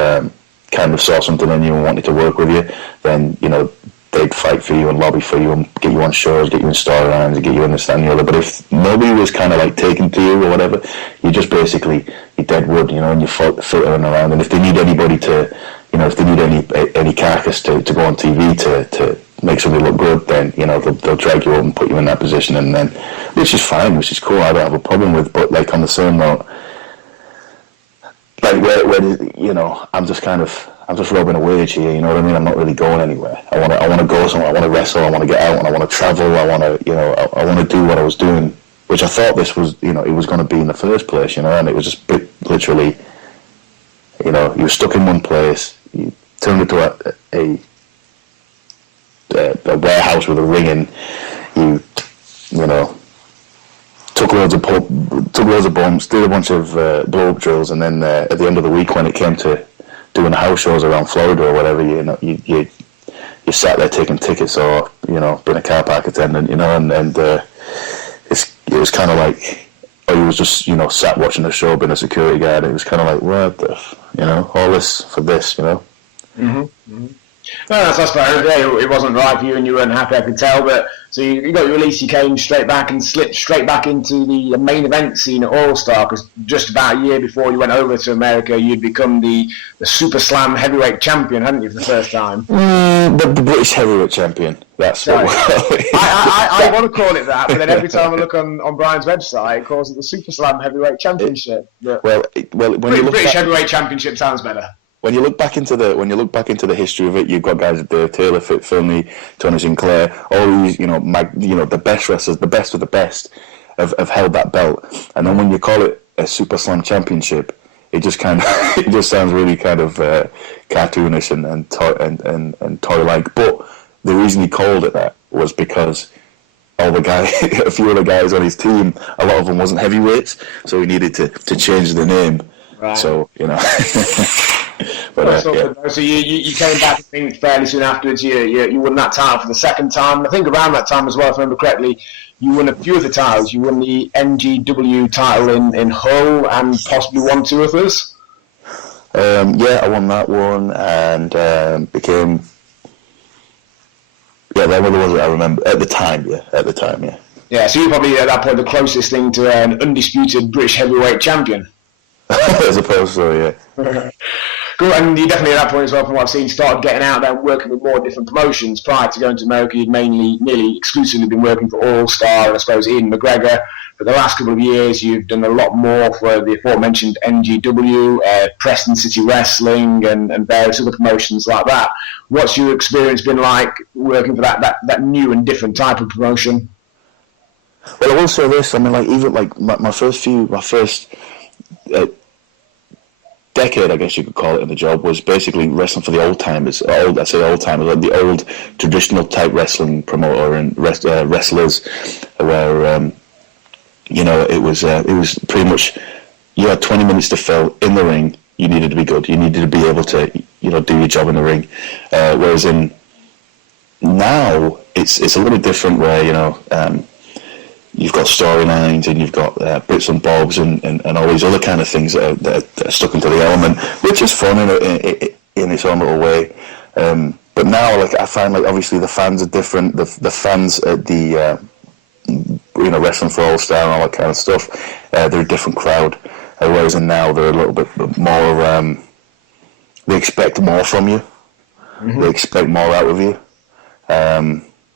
kind of saw something in you and wanted to work with you, then, you know, they'd fight for you and lobby for you and get you on shows, get you in storylines, and get you in this, that, and the other. But if nobody was kind of like taken to you or whatever, you just basically, you're dead wood, you know, and you're filtering around. And if they need anybody to, you know, if they need any carcass to go on TV to make somebody look good, then, you know, they'll drag you up and put you in that position, and then, which is fine, which is cool, I don't have a problem with. But like, on the same note, like where you know, I'm just robbing a wage here, you know what I mean? I'm not really going anywhere. I want to go somewhere. I want to wrestle. I want to get out, and I want to travel. I want to, you know, I want to do what I was doing, which I thought this was, you know, it was going to be in the first place, you know. And it was just literally, you know, you were stuck in one place. You turned into a warehouse with a ring in. You know, took loads of bumps, did a bunch of blow-up drills, and then at the end of the week, when it came to doing house shows around Florida or whatever, you know, you sat there taking tickets, or, you know, being a car park attendant, you know, and it was kind of like, or you was just, you know, sat watching the show, being a security guard. It was kind of like, what you know, all this for this, you know. Mm-hmm. Mm-hmm. No, that's fair. It wasn't right for you, and you weren't happy, I could tell. But so you got your release, you came straight back and slipped straight back into the main event scene at All Star, because just about a year before you went over to America, you'd become the Super Slam heavyweight champion, hadn't you, for the first time? The British heavyweight champion. That's what I want to call it that, but then every time I look on Brian's website, it calls it the Super Slam heavyweight championship. Well, when you look British heavyweight championship sounds better. When you look back into the history of it, you've got guys like Dave Taylor, Fit Filmy, Tony Sinclair, all these, you know, the best wrestlers, the best of the best, have held that belt. And then when you call it a Super Slam Championship, it just kind of it just sounds really kind of cartoonish and toy-like. But the reason he called it that was because all the guys, a few of the guys on his team, a lot of them wasn't heavyweights, so he needed to change the name. Right. So, you know. But, So you came back, I think, fairly soon afterwards. You won that title for the second time. I think around that time as well, if I remember correctly, you won a few of the titles. You won the NGW title in Hull, and possibly won two others. Yeah, I won that one, and became. Yeah, that was the ones that I remember at the time. Yeah. Yeah, so you're probably at that point the closest thing to an undisputed British heavyweight champion. I suppose so, yeah. Cool, and you definitely at that point as well, from what I've seen, started getting out there and working with more different promotions. Prior to going to America, you'd nearly exclusively been working for All Star and I suppose Ian McGregor. For the last couple of years, you've done a lot more for the aforementioned NGW, Preston City Wrestling, and various other promotions like that. What's your experience been like working for that new and different type of promotion? Well, I will say this. I mean, like, even like my first decade, I guess you could call it, in the job was basically wrestling for the old timers. Like the old traditional type wrestling promoter and wrestlers, where you know, it was pretty much, you had 20 minutes to fill in the ring. You needed to be good. You needed to be able to, do your job in the ring. Whereas in now, it's a little different where, you've got storylines and you've got bits and bobs and all these other kind of things that are stuck into the element, which is fun in its own little way. But now, like, I find, like, obviously the fans are different. The fans at the Wrestling for All Star and all that kind of stuff, they're a different crowd. Whereas in now, they're a little bit more. They expect more from you. Mm-hmm. They expect more out of you.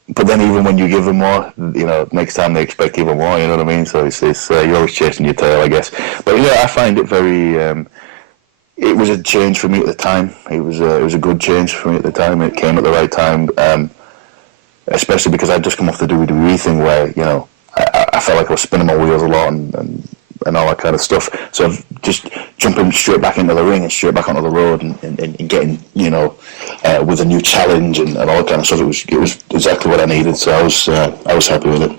But then even when you give them more, next time they expect even more. You know what I mean? So it's you're always chasing your tail, I guess. But yeah, I find it very. It was a change for me at the time. It was a good change for me at the time. It came at the right time, especially because I'd just come off the WWE thing where I felt like I was spinning my wheels a lot and all that kind of stuff. So just jumping straight back into the ring and straight back onto the road and getting with a new challenge and all that kind of stuff. It was exactly what I needed. So I was happy with it.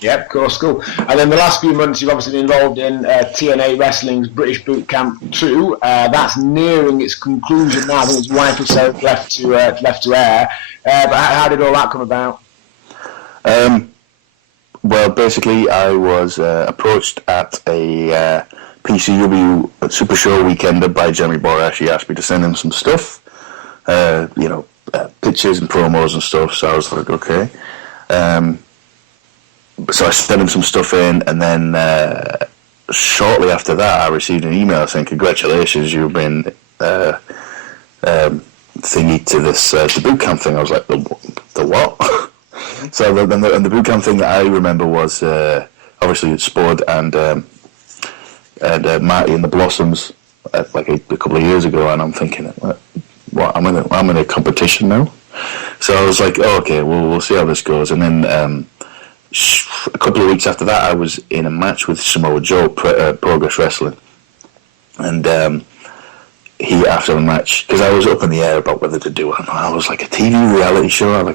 Yep, cool. And then the last few months, you've obviously been involved in TNA Wrestling's British Boot Camp 2. That's nearing its conclusion now. I think it's 1 episode left to air. But how did all that come about? Well, basically, I was approached at a PCW Super Show weekender by Jeremy Borash. He asked me to send him some stuff, pictures and promos and stuff. So I was like, okay. So I sent him some stuff in, and then shortly after that, I received an email saying, "Congratulations, you've been thingy to this the boot camp thing." I was like, "The what?" So the boot camp thing that I remember was obviously Spud and Marty and the Blossoms like a couple of years ago, and I'm thinking, what? I'm in a competition now. So I was like, oh, okay, we'll see how this goes. And then a couple of weeks after that, I was in a match with Samoa Joe, Progress Wrestling, and he, after the match, because I was up in the air about whether to do it. I was like, a TV reality show,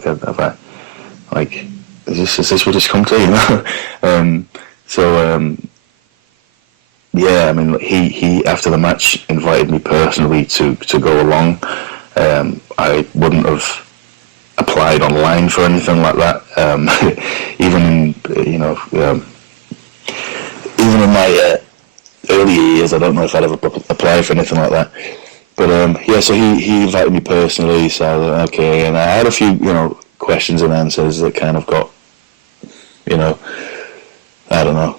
is this what it's come to, yeah, I mean, he after the match invited me personally to go along. I wouldn't have applied online for anything like that. Even in my earlier years, I don't know if I'd ever apply for anything like that. But so he invited me personally. So I was like, okay, and I had a few questions and answers that kind of got I don't know.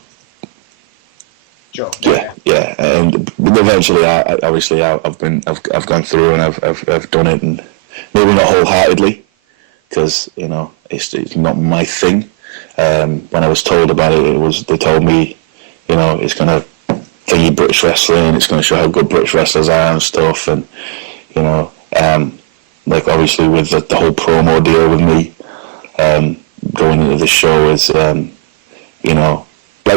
Sure. Yeah, and eventually, I've gone through and I've done it, and maybe not wholeheartedly, because it's not my thing. When I was told about it, they told me, it's gonna thingy British wrestling, it's gonna show how good British wrestlers are and stuff, and like obviously with the whole promo deal with me, going into the show is, like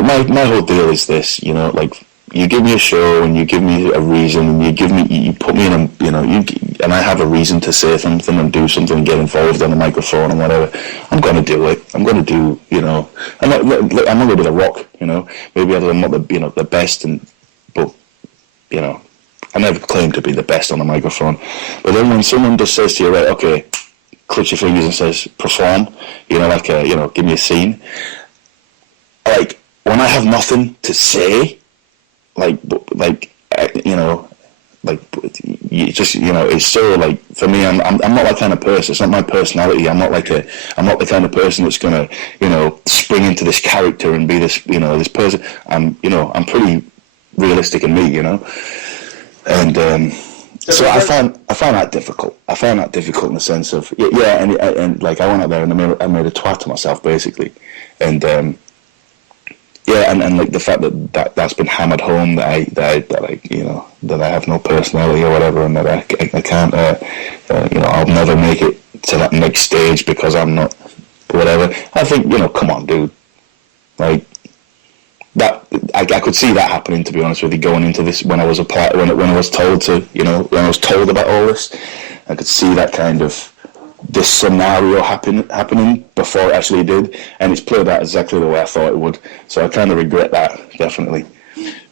my whole deal is this, like you give me a show and you give me a reason and you put me in and I have a reason to say something and do something and get involved on the microphone and whatever. I'm going to do it. I'm going to do, I'm not going to be the Rock, maybe I'm not the best, but I never claim to be the best on the microphone. But then when someone just says to you, right, okay, clicks your fingers and says, perform, give me a scene. Like, when I have nothing to say, it's so, like, for me, I'm not that kind of person. It's not my personality. I'm not the kind of person that's gonna, spring into this character and be this, this person. I'm pretty realistic in me, and so I found that difficult. I found that difficult in the sense of and like I went out there and I made a twat to myself basically, and and like the fact that's been hammered home that I have no personality or whatever, and that I can't I'll never make it to that next stage because I'm not whatever. I think come on, dude, like. That I could see that happening, to be honest with you, going into this when I was when I was told to when I was told about all this, I could see that kind of this scenario happening before it actually did, and it's played out exactly the way I thought it would. So I kind of regret that, definitely.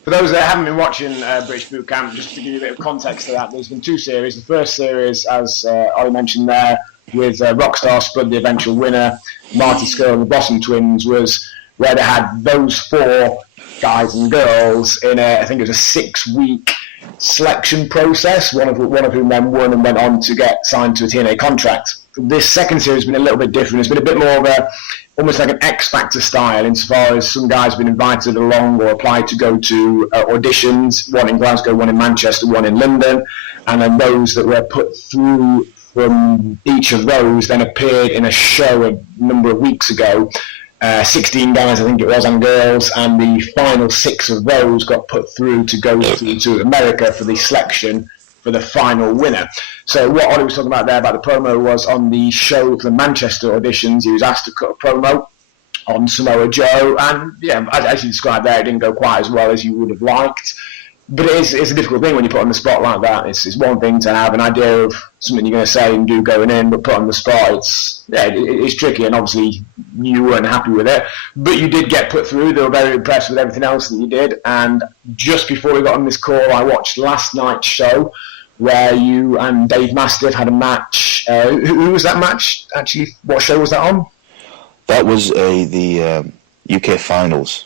For those that haven't been watching British Boot Camp, just to give you a bit of context to that, there's been 2 series. The first series, as Ollie mentioned there, with Rockstar Spud, the eventual winner, Marty Skrull and the Blossom Twins, was where they had those 4 guys and girls in I think it was a 6-week selection process, one of whom then won and went on to get signed to a TNA contract. This second series has been a little bit different. It's been a bit more of almost like an X Factor style, insofar as some guys have been invited along or applied to go to auditions, one in Glasgow, one in Manchester, one in London, and then those that were put through from each of those then appeared in a show a number of weeks ago. 16 guys, I think it was, and girls, and the final 6 of those got put through to go to America for the selection for the final winner. So what Ollie was talking about there about the promo was on the show for the Manchester auditions, he was asked to cut a promo on Samoa Joe, and yeah, as you described there, it didn't go quite as well as you would have liked. But it's a difficult thing when you put on the spot like that. It's one thing to have an idea of something you're going to say and do going in, but put on the spot, it's tricky, and obviously you weren't happy with it. But you did get put through. They were very impressed with everything else that you did. And just before we got on this call, I watched last night's show where you and Dave Mastiff had a match. Who was that match? Actually, what show was that on? That was the UK finals.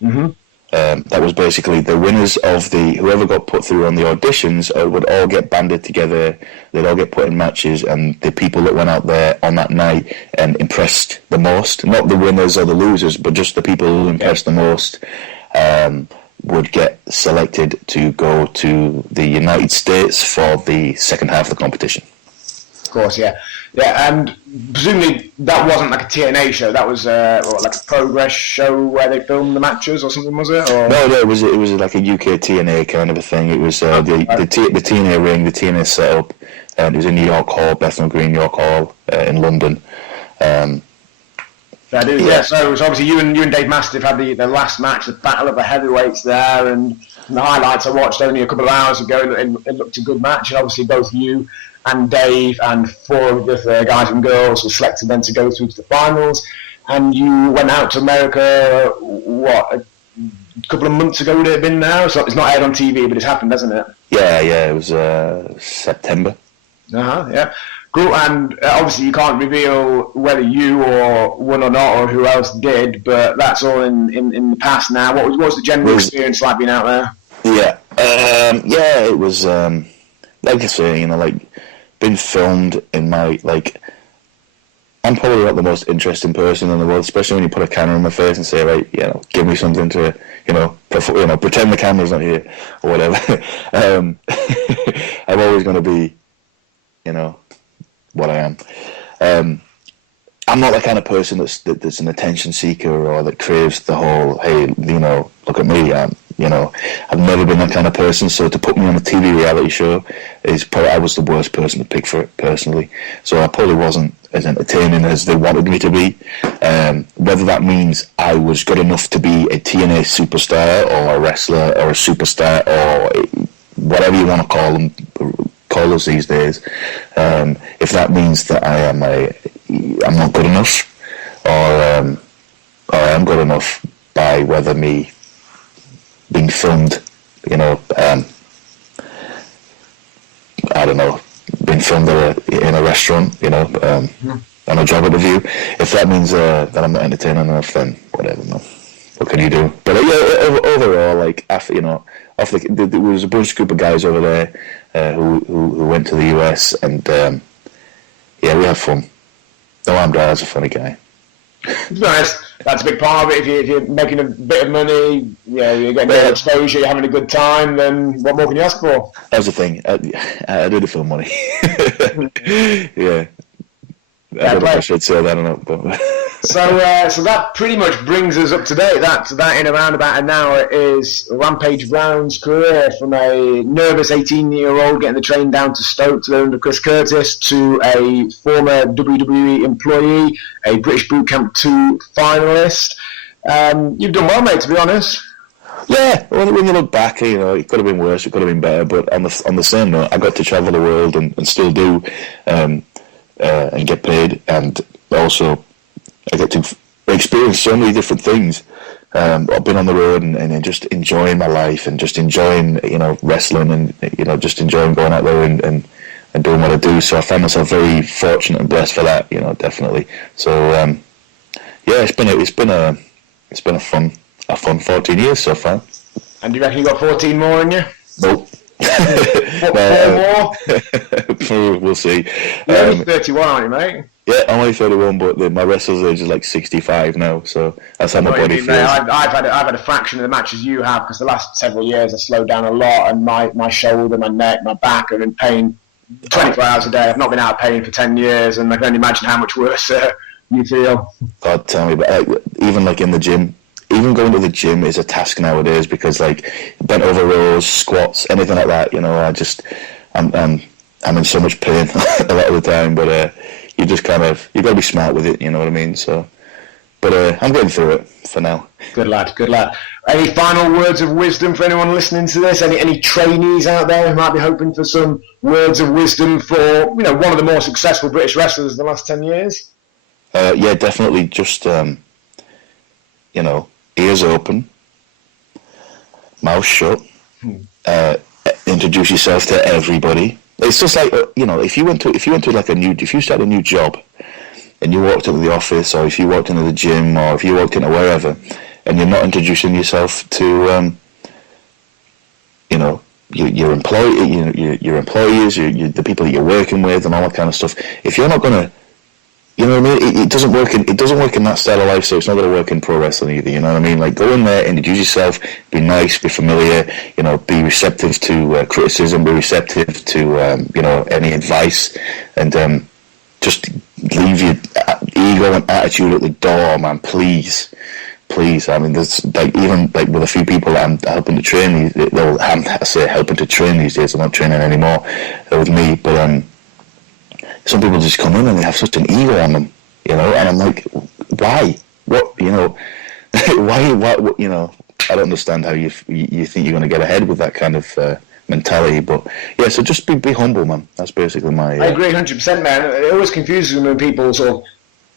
Mm-hmm. That was basically the winners of whoever got put through on the auditions would all get banded together. They'd all get put in matches, and the people that went out there on that night and impressed the most, not the winners or the losers, but just the people who impressed the most, would get selected to go to the United States for the second half of the competition. Of course, yeah. Yeah, and presumably that wasn't like a TNA show. That was like a Progress show where they filmed the matches or something, was it? Or? No, it was like a UK TNA kind of a thing. It was the TNA ring, the TNA setup. It was in York Hall, Bethnal Green, York Hall in London. Yeah. So obviously you and Dave Mastiff had the last match, the Battle of the Heavyweights there, and the highlights I watched only a couple of hours ago. It looked a good match, and obviously both you and Dave and 4 of the guys and girls were selected then to go through to the finals. And you went out to America, a couple of months ago would it have been now? So it's not aired on TV, but it's happened, hasn't it? Yeah, it was September. Yeah. Cool, and obviously you can't reveal whether you or won or not, or who else did, but that's all in the past now. What was the general experience like being out there? Yeah, it was, like I say, been filmed in my, I'm probably not the most interesting person in the world, especially when you put a camera in my face and say, right, give me something to, pretend the camera's not here, or whatever. I'm always going to be, what I am. I'm not the kind of person that's an attention seeker or that craves the whole, hey, look at me, I've never been that kind of person, so to put me on a TV reality show I was the worst person to pick for it, personally. So I probably wasn't as entertaining as they wanted me to be. Whether that means I was good enough to be a TNA superstar or a wrestler or a superstar or whatever you want to call us these days, if that means that I'm not good enough, or I am good enough by whether me being filmed, I don't know, being filmed in a restaurant, on a job interview. If that means that I'm not entertaining enough, then whatever, man. What can you do? But overall, after there was a group of guys over there who went to the US, and we had fun. No, Andre's a funny guy. To be honest, that's a big part of it. If you're making a bit of money, you're getting good exposure, you're having a good time, then what more can you ask for? That's the thing. I did it for the money. Yeah. I don't know if I should say that or not, but... So that pretty much brings us up to date. That in around about an hour is Rampage Brown's career, from a nervous 18-year-old getting the train down to Stoke to learn under Chris Curtis, to a former WWE employee, a British Boot Camp 2 finalist. You've done well, mate, to be honest. Yeah, when you look back, it could have been worse, it could have been better, but on the same note, I got to travel the world and still do, and get paid, and also I get to experience so many different things. I've been on the road and just enjoying my life and just enjoying, wrestling and, just enjoying going out there and doing what I do. So I find myself very fortunate and blessed for that, definitely. So, yeah, it's been a fun 14 years so far. And do you reckon you got 14 more in you? Nope. Four more? We'll see. You're only 31, aren't you, mate? Yeah, I'm only 31, but my wrestler's age is like 65 now, so that's how my body feels. I've had a fraction of the matches you have, because the last several years I slowed down a lot, and my shoulder, my neck, my back are in pain 24 hours a day. I've not been out of pain for 10 years, and I can only imagine how much worse you feel. God, tell me, but even like in the gym, even going to the gym is a task nowadays, because like bent over rows, squats, anything like that, I'm in so much pain a lot of the time, but you just you got to be smart with it, you know what I mean? So, but I'm getting through it for now. Good lad. Any final words of wisdom for anyone listening to this? Any trainees out there who might be hoping for some words of wisdom for, one of the more successful British wrestlers in the last 10 years? Yeah, definitely. Just, ears open, mouth shut, introduce yourself to everybody. It's just like, if you start a new job and you walked into the office, or if you walked into the gym, or if you walked into wherever, and you're not introducing yourself to, your employees, the people that you're working with, and all that kind of stuff. If you're not gonna, you know what I mean? It doesn't work in that style of life, so it's not going to work in pro wrestling either. You know what I mean? Like, go in there, introduce yourself, be nice, be familiar. Be receptive to criticism, be receptive to any advice, and just leave your ego and attitude at the door, man. Please. I mean, there's even with a few people that I'm helping to train. Helping to train these days. I'm not training anymore with me, but some people just come in and they have such an ego on them, and I'm like, why? What, why? What? I don't understand how you think you're going to get ahead with that kind of mentality. But yeah, so just be humble, man. That's basically my. I agree 100%, man. It always confuses me when people sort of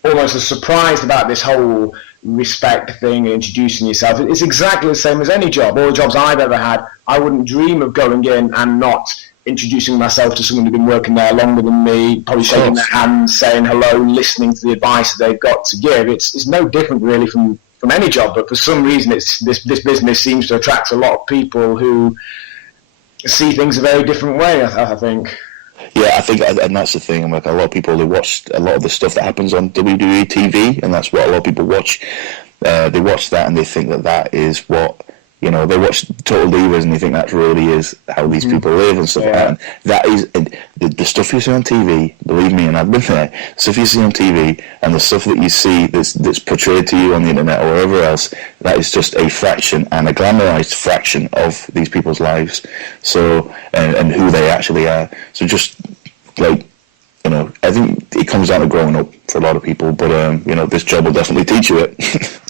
almost are surprised about this whole respect thing and introducing yourself. It's exactly the same as any job. All the jobs I've ever had, I wouldn't dream of going in and not introducing myself to someone who'd been working there longer than me, probably shaking their hands, saying hello, listening to the advice that they've got to give. It's no different really from any job, but for some reason this business seems to attract a lot of people who see things a very different way, I think. Yeah, I think, and that's the thing. Like, a lot of people, they watch a lot of the stuff that happens on WWE TV, and that's what a lot of people watch. They watch that and they think that is what, they watch Total Divas and they think that really is how these people live and stuff like that. And that is the stuff you see on TV. Believe me, and I've been there. The stuff you see on TV and the stuff that you see that's portrayed to you on the internet or wherever else. That is just a fraction, and a glamorized fraction of these people's lives. So and who they actually are. So just I think it comes down to growing up for a lot of people. But this job will definitely teach you it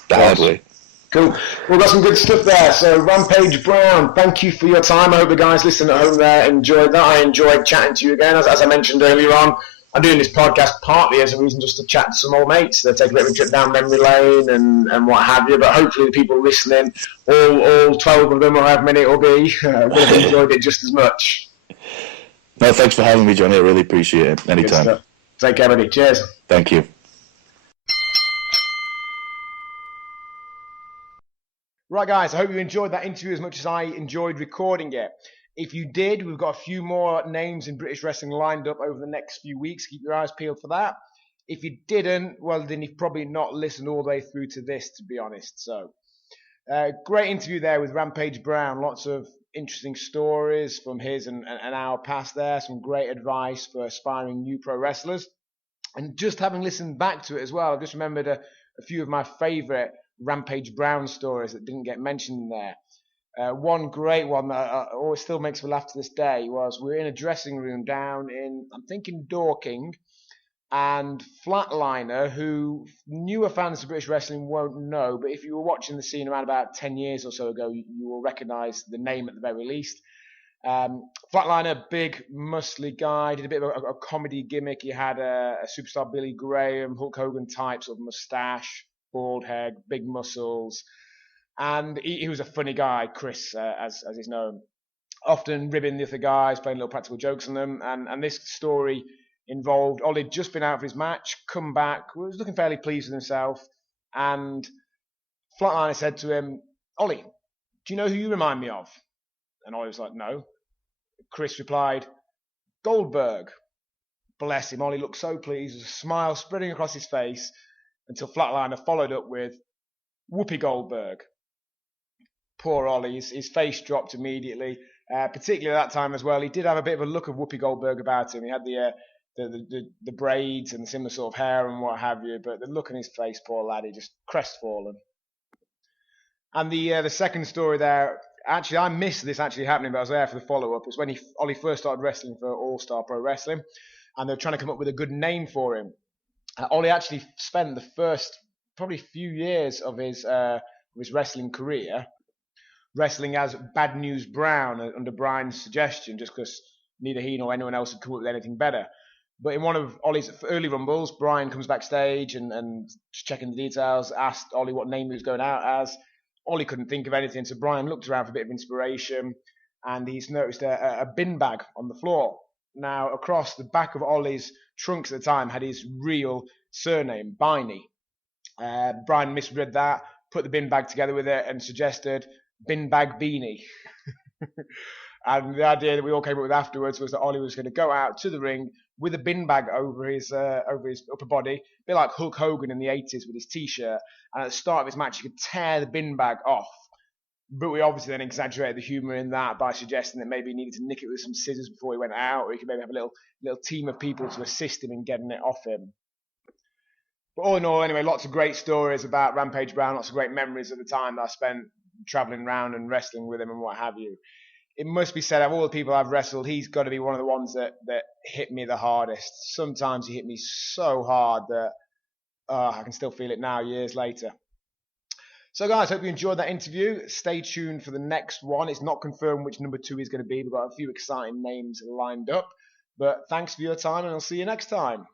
the hard way. Cool. Well, got some good stuff there. So, Rampage Brown, thank you for your time. I hope the guys listening at home there enjoyed that. I enjoyed chatting to you again. As I mentioned earlier on, I'm doing this podcast partly as a reason just to chat to some old mates. They take a bit of a trip down memory lane and what have you. But hopefully the people listening, all 12 of them, or however many it will be, will have enjoyed it just as much. No, thanks for having me, Johnny. I really appreciate it. Anytime. Take care, buddy. Cheers. Thank you. Right, guys, I hope you enjoyed that interview as much as I enjoyed recording it. If you did, we've got a few more names in British wrestling lined up over the next few weeks. Keep your eyes peeled for that. If you didn't, well, then you've probably not listened all the way through to this, to be honest. So, great interview there with Rampage Brown. Lots of interesting stories from his and our past there. Some great advice for aspiring new pro wrestlers. And just having listened back to it as well, I've just remembered a few of my favourite Rampage Brown stories that didn't get mentioned there. One great one that always still makes me laugh to this day was we were in a dressing room down in, I'm thinking, Dorking, and Flatliner, who newer fans of British wrestling won't know, but if you were watching the scene around about 10 years or so ago, you will recognise the name at the very least. Flatliner, big, muscly guy, did a bit of a comedy gimmick. He had a superstar Billy Graham, Hulk Hogan type sort of moustache, bald head, big muscles. And he was a funny guy, Chris, as he's known. Often ribbing the other guys, playing little practical jokes on them. And this story involved Ollie had just been out for his match, come back, was looking fairly pleased with himself. And Flatliner said to him, Ollie, do you know who you remind me of? And Ollie was like, no. Chris replied, Goldberg. Bless him, Ollie looked so pleased, with a smile spreading across his face, until Flatliner followed up with, Whoopi Goldberg. Poor Ollie, his face dropped immediately, particularly at that time as well. He did have a bit of a look of Whoopi Goldberg about him. He had the braids and similar sort of hair and what have you, but the look on his face, poor lad, he just crestfallen. And the second story there, actually, I missed this actually happening, but I was there for the follow-up. It was when Ollie first started wrestling for All-Star Pro Wrestling, and they were trying to come up with a good name for him. Ollie actually spent the first probably few years of his wrestling career wrestling as Bad News Brown under Brian's suggestion, just because neither he nor anyone else had come up with anything better. But in one of Ollie's early rumbles, Brian comes backstage and checking the details, asked Ollie what name he was going out as. Ollie couldn't think of anything, so Brian looked around for a bit of inspiration, and he's noticed a bin bag on the floor. Now, across the back of Ollie's trunks at the time had his real surname, Biney. Brian misread that, put the bin bag together with it, and suggested Bin Bag Beanie. And the idea that we all came up with afterwards was that Ollie was going to go out to the ring with a bin bag over his upper body, a bit like Hulk Hogan in the 80s with his t-shirt. And at the start of his match, he could tear the bin bag off. But we obviously then exaggerated the humour in that by suggesting that maybe he needed to nick it with some scissors before he went out, or he could maybe have a little team of people to assist him in getting it off him. But all in all, anyway, lots of great stories about Rampage Brown, lots of great memories of the time that I spent travelling around and wrestling with him and what have you. It must be said, of all the people I've wrestled, he's got to be one of the ones that hit me the hardest. Sometimes he hit me so hard that I can still feel it now, years later. So guys, hope you enjoyed that interview. Stay tuned for the next one. It's not confirmed which number 2 is going to be. We've got a few exciting names lined up. But thanks for your time, and I'll see you next time.